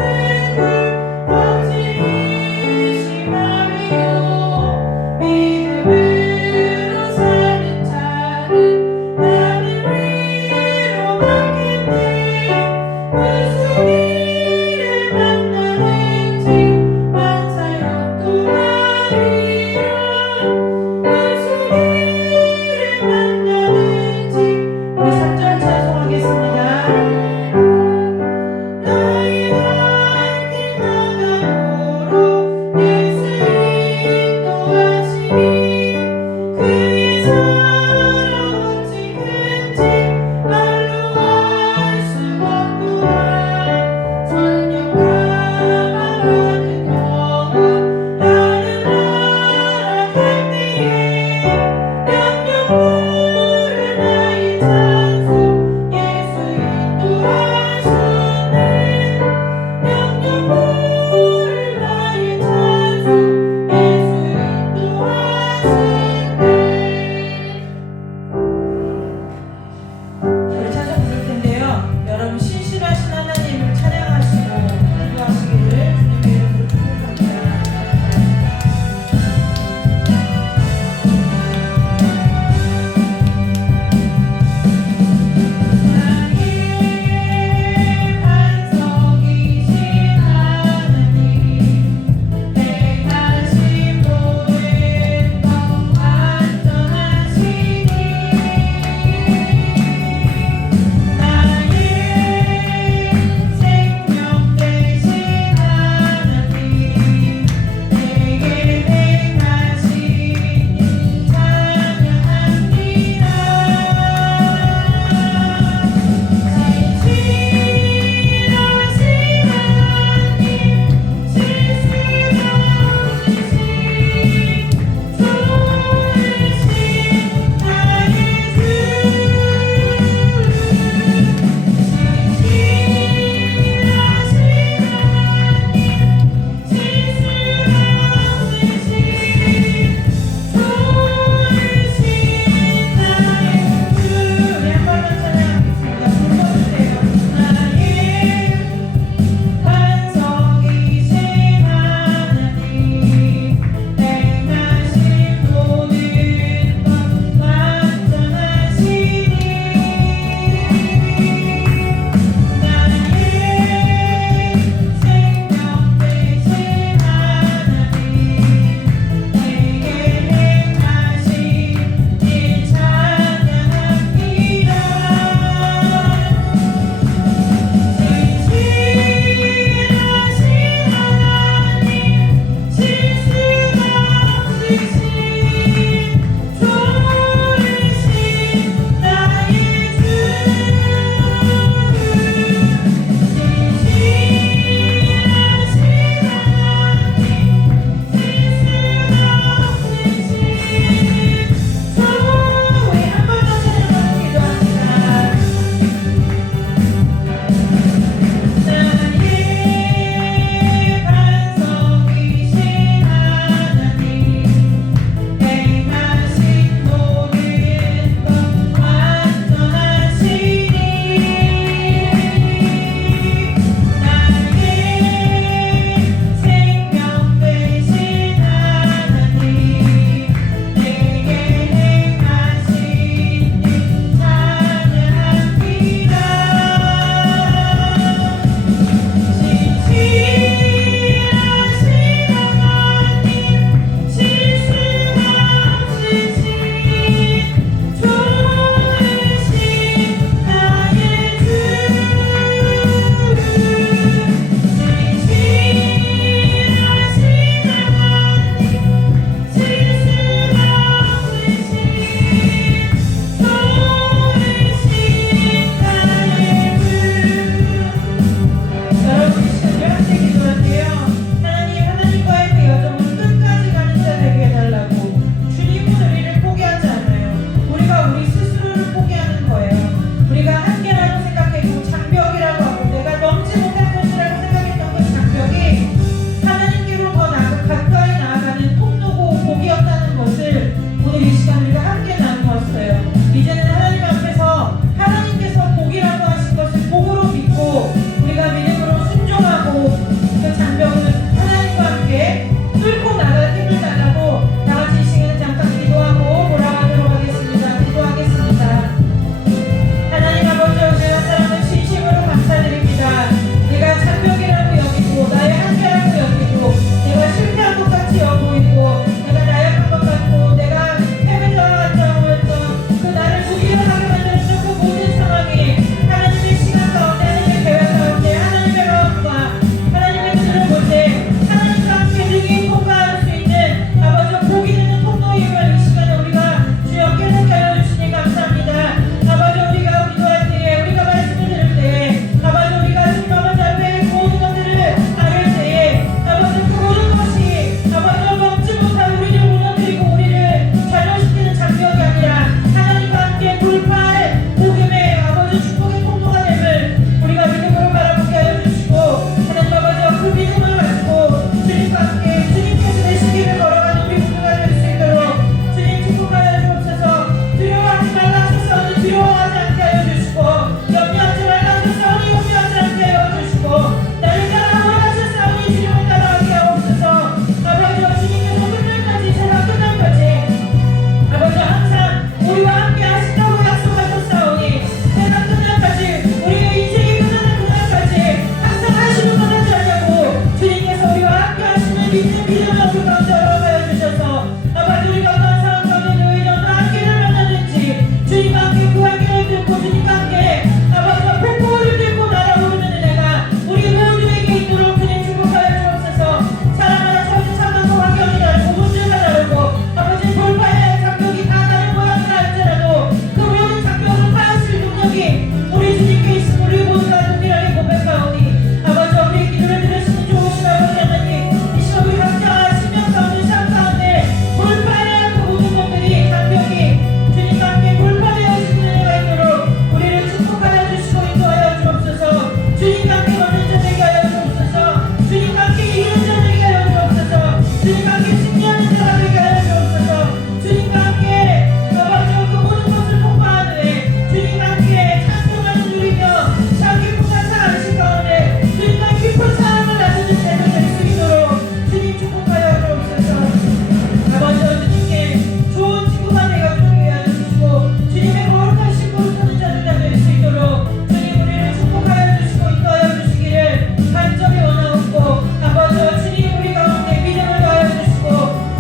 주시고 아버지 주님 우리 가운데 믿음을 더하여 주시고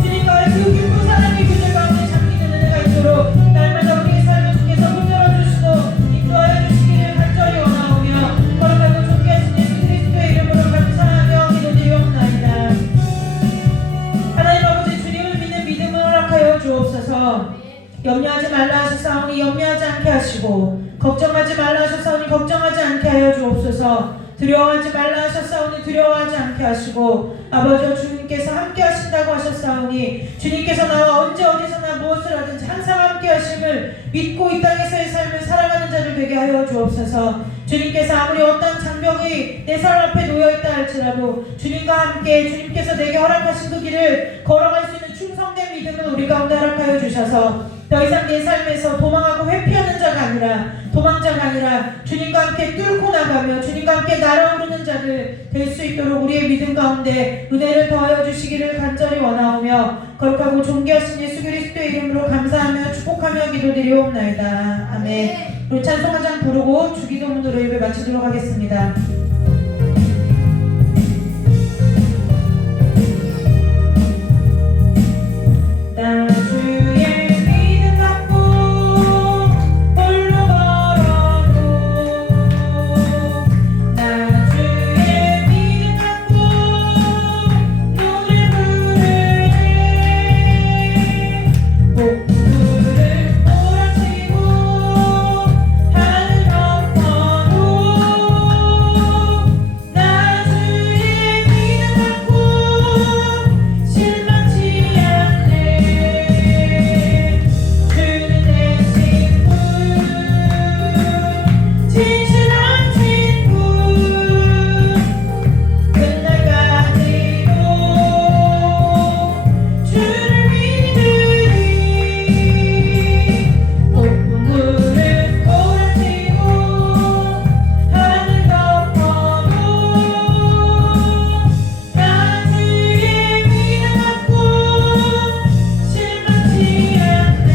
주님과의 그 깊은 사랑의 교제 가운데 잠기는 은혜가 있도록 날마다 우리의 삶을 통해서 붙들어 주시고 인도하여 주시기를 간절히 원하오며 거룩하고 존귀하신 예수 그리스도의 이름으로 감사하며 기도드리옵나이다. 하나님 아버지 주님을 믿는 믿음을 허락하여 주옵소서. 염려하지 말라 하셨사오니 염려하지 않게 하시고 걱정하지 말라 하셨사오니 걱정하지 않게 하여 주옵소서. 두려워하지 말라 하셨사오니 두려워하지 않게 하시고 아버지 주님께서 함께 하신다고 하셨사오니 주님께서 나와 언제 어디서나 무엇을 하든지 항상 함께 하심을 믿고 이 땅에서의 삶을 살아가는 자들 되게 하여 주옵소서. 주님께서 아무리 어떤 장벽이 내 삶 앞에 놓여있다 할지라도 주님과 함께 주님께서 내게 허락하신 그 길을 걸어갈 수 있는 충성된 믿음을 우리 가운데 허락하여 주셔서 더 이상 내 삶에서 도망하고 회피하는 자가 아니라 도망자가 아니라 주님과 함께 뚫고 나가며 주님과 함께 날아오르는 자들 될 수 있도록 우리의 믿음 가운데 은혜를 더하여 주시기를 간절히 원하오며 거룩하고 존귀하신 예수 그리스도의 이름으로 감사하며 축복하며 기도드리옵나이다. 아멘. 우리 찬송 한 장 부르고 주기도문으로 예배 마치도록 하겠습니다. 나 주의 믿음 갖고 홀로 걸어도 나 주의 믿음 갖고 노래 부르네 복부를 몰아치고 하늘 덮어도 나 주의 믿음 갖고 실망치 않네. 주는 내 친구 진실한 친구 끝날까지도 주를 믿으리 폭풍우를 몰아치고 하늘 덮어도 나 주의 믿음 갖고 실망치 않네.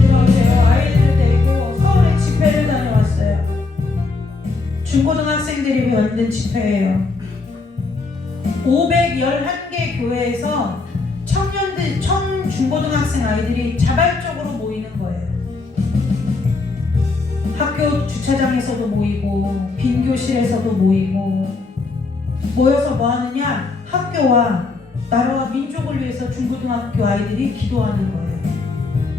제가 어제 아이들을 데리고 서울에 집회를 다녀왔어요. 중고등학생들이 만든 집회예요. 511개 교회에서 청년들, 중고등학생 아이들이 자발적으로 모이는 거예요. 학교 주차장에서도 모이고 빈 교실에서도 모이고 모여서 뭐 하느냐? 학교와 나라와 민족을 위해서 중고등학교 아이들이 기도하는 거예요.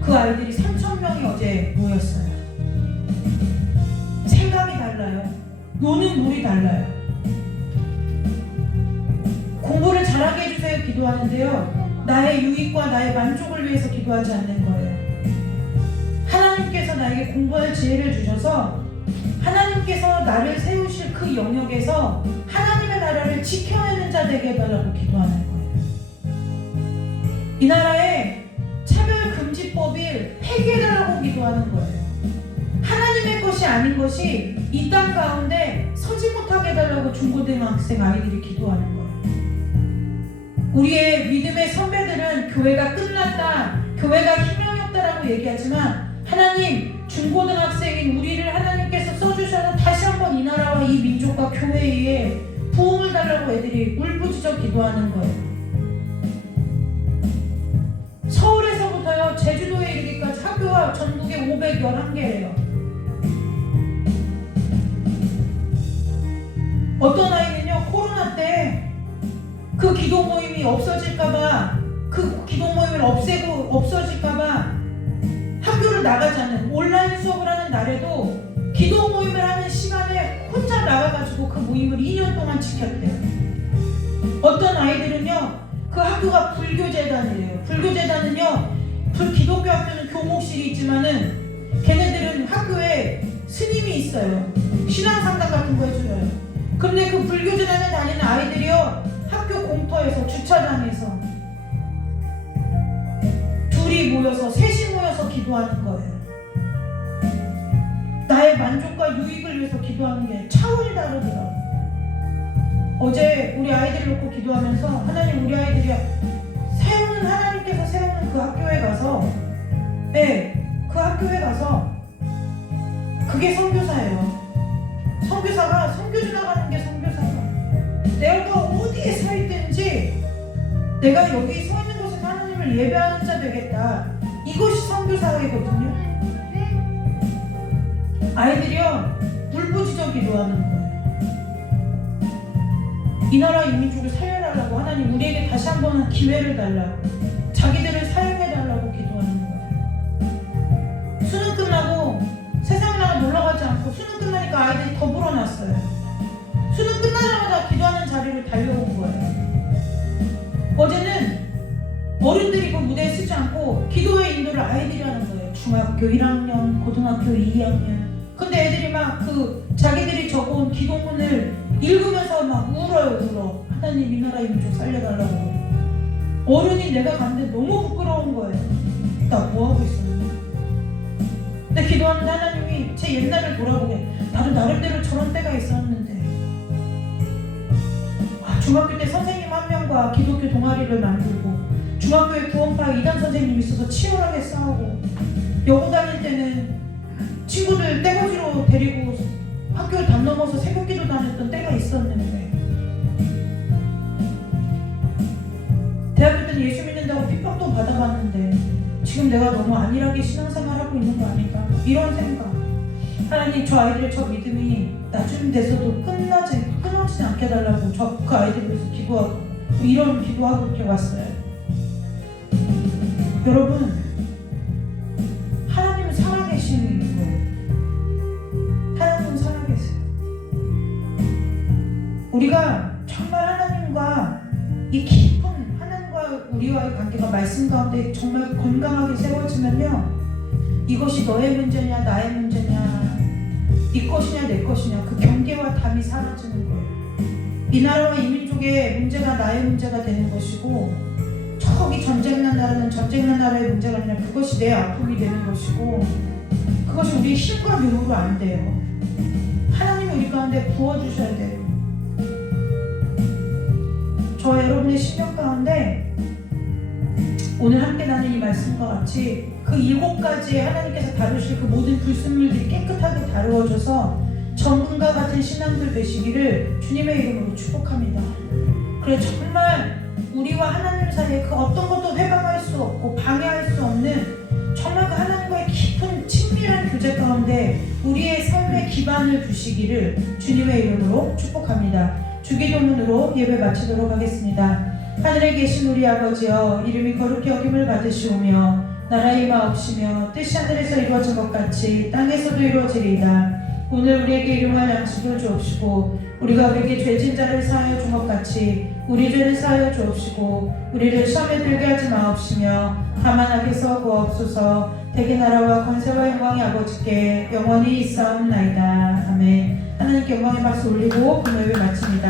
그 아이들이 3,000명이 어제 모였어요. 생각이 달라요. 노는 물이 달라요. 공부를 잘하게 해주세요 기도하는데요, 나의 유익과 나의 만족을 위해서 기도하지 않는 거예요. 하나님께서 나에게 공부할 지혜를 주셔서 하나님께서 나를 세우실 그 영역에서 하나님의 나라를 지켜내는 자 되게 해달라고 기도하는 거예요. 이 나라에 차별금지법을 폐기해달라고 기도하는 거예요. 하나님의 것이 아닌 것이 이 땅 가운데 서지 못하게 해달라고 중고등학생 아이들이 기도하는 거예요. 우리의 믿음의 선배들은 교회가 끝났다, 교회가 희망이 없다라고 얘기하지만 하나님, 중고등학생인 우리를 하나님께서 써주셔서 다시 한번 이 나라와 이 민족과 교회에 부흥을 달라고 애들이 울부짖어 기도하는 거예요. 서울에서부터요 제주도에 이르기까지 학교가 전국에 511개래요. 어떤 아이는요 코로나 때 그 기도 모임이 없어질까봐, 그 기도 모임을 없어질까봐 학교를 나가지 않는 온라인 수업을 하는 날에도 기도 모임을 하는 시간에 혼자 나가가지고 그 모임을 2년 동안 지켰대요. 어떤 아이들은요 그 학교가 불교재단이래요. 불교재단은요 기독교 학교는 교목실이 있지만은 걔네들은 학교에 스님이 있어요. 신앙상담 같은 거 해줘요. 근데 그 불교재단에 다니는 아이들이요 학교 공터에서 주차장에서 둘이 모여서 셋이 모여서 기도하는 거예요. 나의 만족과 유익을 위해서 기도하는 게 차원이 다르더라고요. 어제 우리 아이들을 놓고 기도하면서 하나님, 우리 아이들이 하나님께서 세우는 그 학교에 가서, 그 학교에 가서 그게 선교사예요. 선교사가 선교 지나가는 내가 여기 서 있는 곳에서 하나님을 예배하는 자 되겠다. 이것이 선교사회거든요. 아이들이요 울부짖어 기도하는 거예요. 이 나라 이민족을 살려달라고, 하나님 우리에게 다시 한번 기회를 달라고, 자기들을 사용해달라고 기도하는 거예요. 수능 끝나고 세상 나라 놀러가지 않고 수능 끝나니까 아이들이 더 불어났어요. 수능 끝나자마자 기도하는 자리로 달려온 거예요. 어제는 어른들이 그 무대에 서지 않고 기도의 인도를 아이들이 하는 거예요. 중학교 1학년, 고등학교 2학년. 근데 애들이 막 그 자기들이 적어온 기도문을 읽으면서 막 울어. 하나님 이 나라 이민족 살려달라고. 어른이 내가 갔는데 너무 부끄러운 거예요. 나 뭐하고 있었는데? 근데 기도하는데 하나님이 제 옛날을 돌아보게, 나도 나름대로 저런 때가 있었는데, 중학교 때 선생님 한 명과 기독교 동아리를 만들고, 중학교에 구원파 이단 선생님이 있어서 치열하게 싸우고, 여고 다닐 때는 친구들 떼거지로 데리고 학교 담 넘어서 새벽기도 다녔던 때가 있었는데, 대학교 때는 예수 믿는다고 핍박도 받아봤는데 지금 내가 너무 안일하게 신앙생활하고 있는 거 아닐까? 이런 생각. 하나님 저 아이들의 저 믿음이 나중 돼서도 끊어지지 않게 해달라고 그 아이들을 위해서 기도하고, 이런 기도하고 이렇게 왔어요. 여러분, 하나님은 살아계시는 거예요. 하나님은 살아계세요. 우리가 정말 하나님과 이 깊은, 하나님과 우리와의 관계가 말씀 가운데 정말 건강하게 세워지면요, 이것이 너의 문제냐 나의 문제냐, 네 것이냐 내 것이냐, 그 경계와 담이 사라지는 거예요. 이 나라와 이 민족의 문제가 나의 문제가 되는 것이고, 저기 전쟁난 나라는 전쟁난 나라의 문제가 아니라 그것이 내 아픔이 되는 것이고, 그것이 우리 힘과 능으로 안 돼요. 하나님이 우리 가운데 부어주셔야 돼요. 저 여러분의 심령 가운데 오늘 함께 나눈 이 말씀과 같이 그 7가지의 하나님께서 다루실 그 모든 불순물들이 깨끗하게 다루어져서 정금과 같은 신앙들 되시기를 주님의 이름으로 축복합니다. 그래, 정말 우리와 하나님 사이에 그 어떤 것도 회방할 수 없고 방해할 수 없는 정말 그 하나님과의 깊은 친밀한 교제 가운데 우리의 삶의 기반을 두시기를 주님의 이름으로 축복합니다. 주기도문으로 예배 마치도록 하겠습니다. 하늘에 계신 우리 아버지여, 이름이 거룩히 여김을 받으시오며 나라의 마옵시며 뜻이 하늘에서 이루어진 것 같이 땅에서도 이루어지리이다. 오늘 우리에게 일용할 양식을 주옵시고, 우리가 우리에게 죄진 자를 사하여 준 것 같이 우리 죄를 사하여 주옵시고, 우리를 시험에 들게 하지 마옵시며 다만 악에서 구하옵소서. 대개 나라와 권세와 영광이 아버지께 영원히 있사옵나이다. 아멘. 하나님께 영광의 박수 올리고 금요일 마칩니다.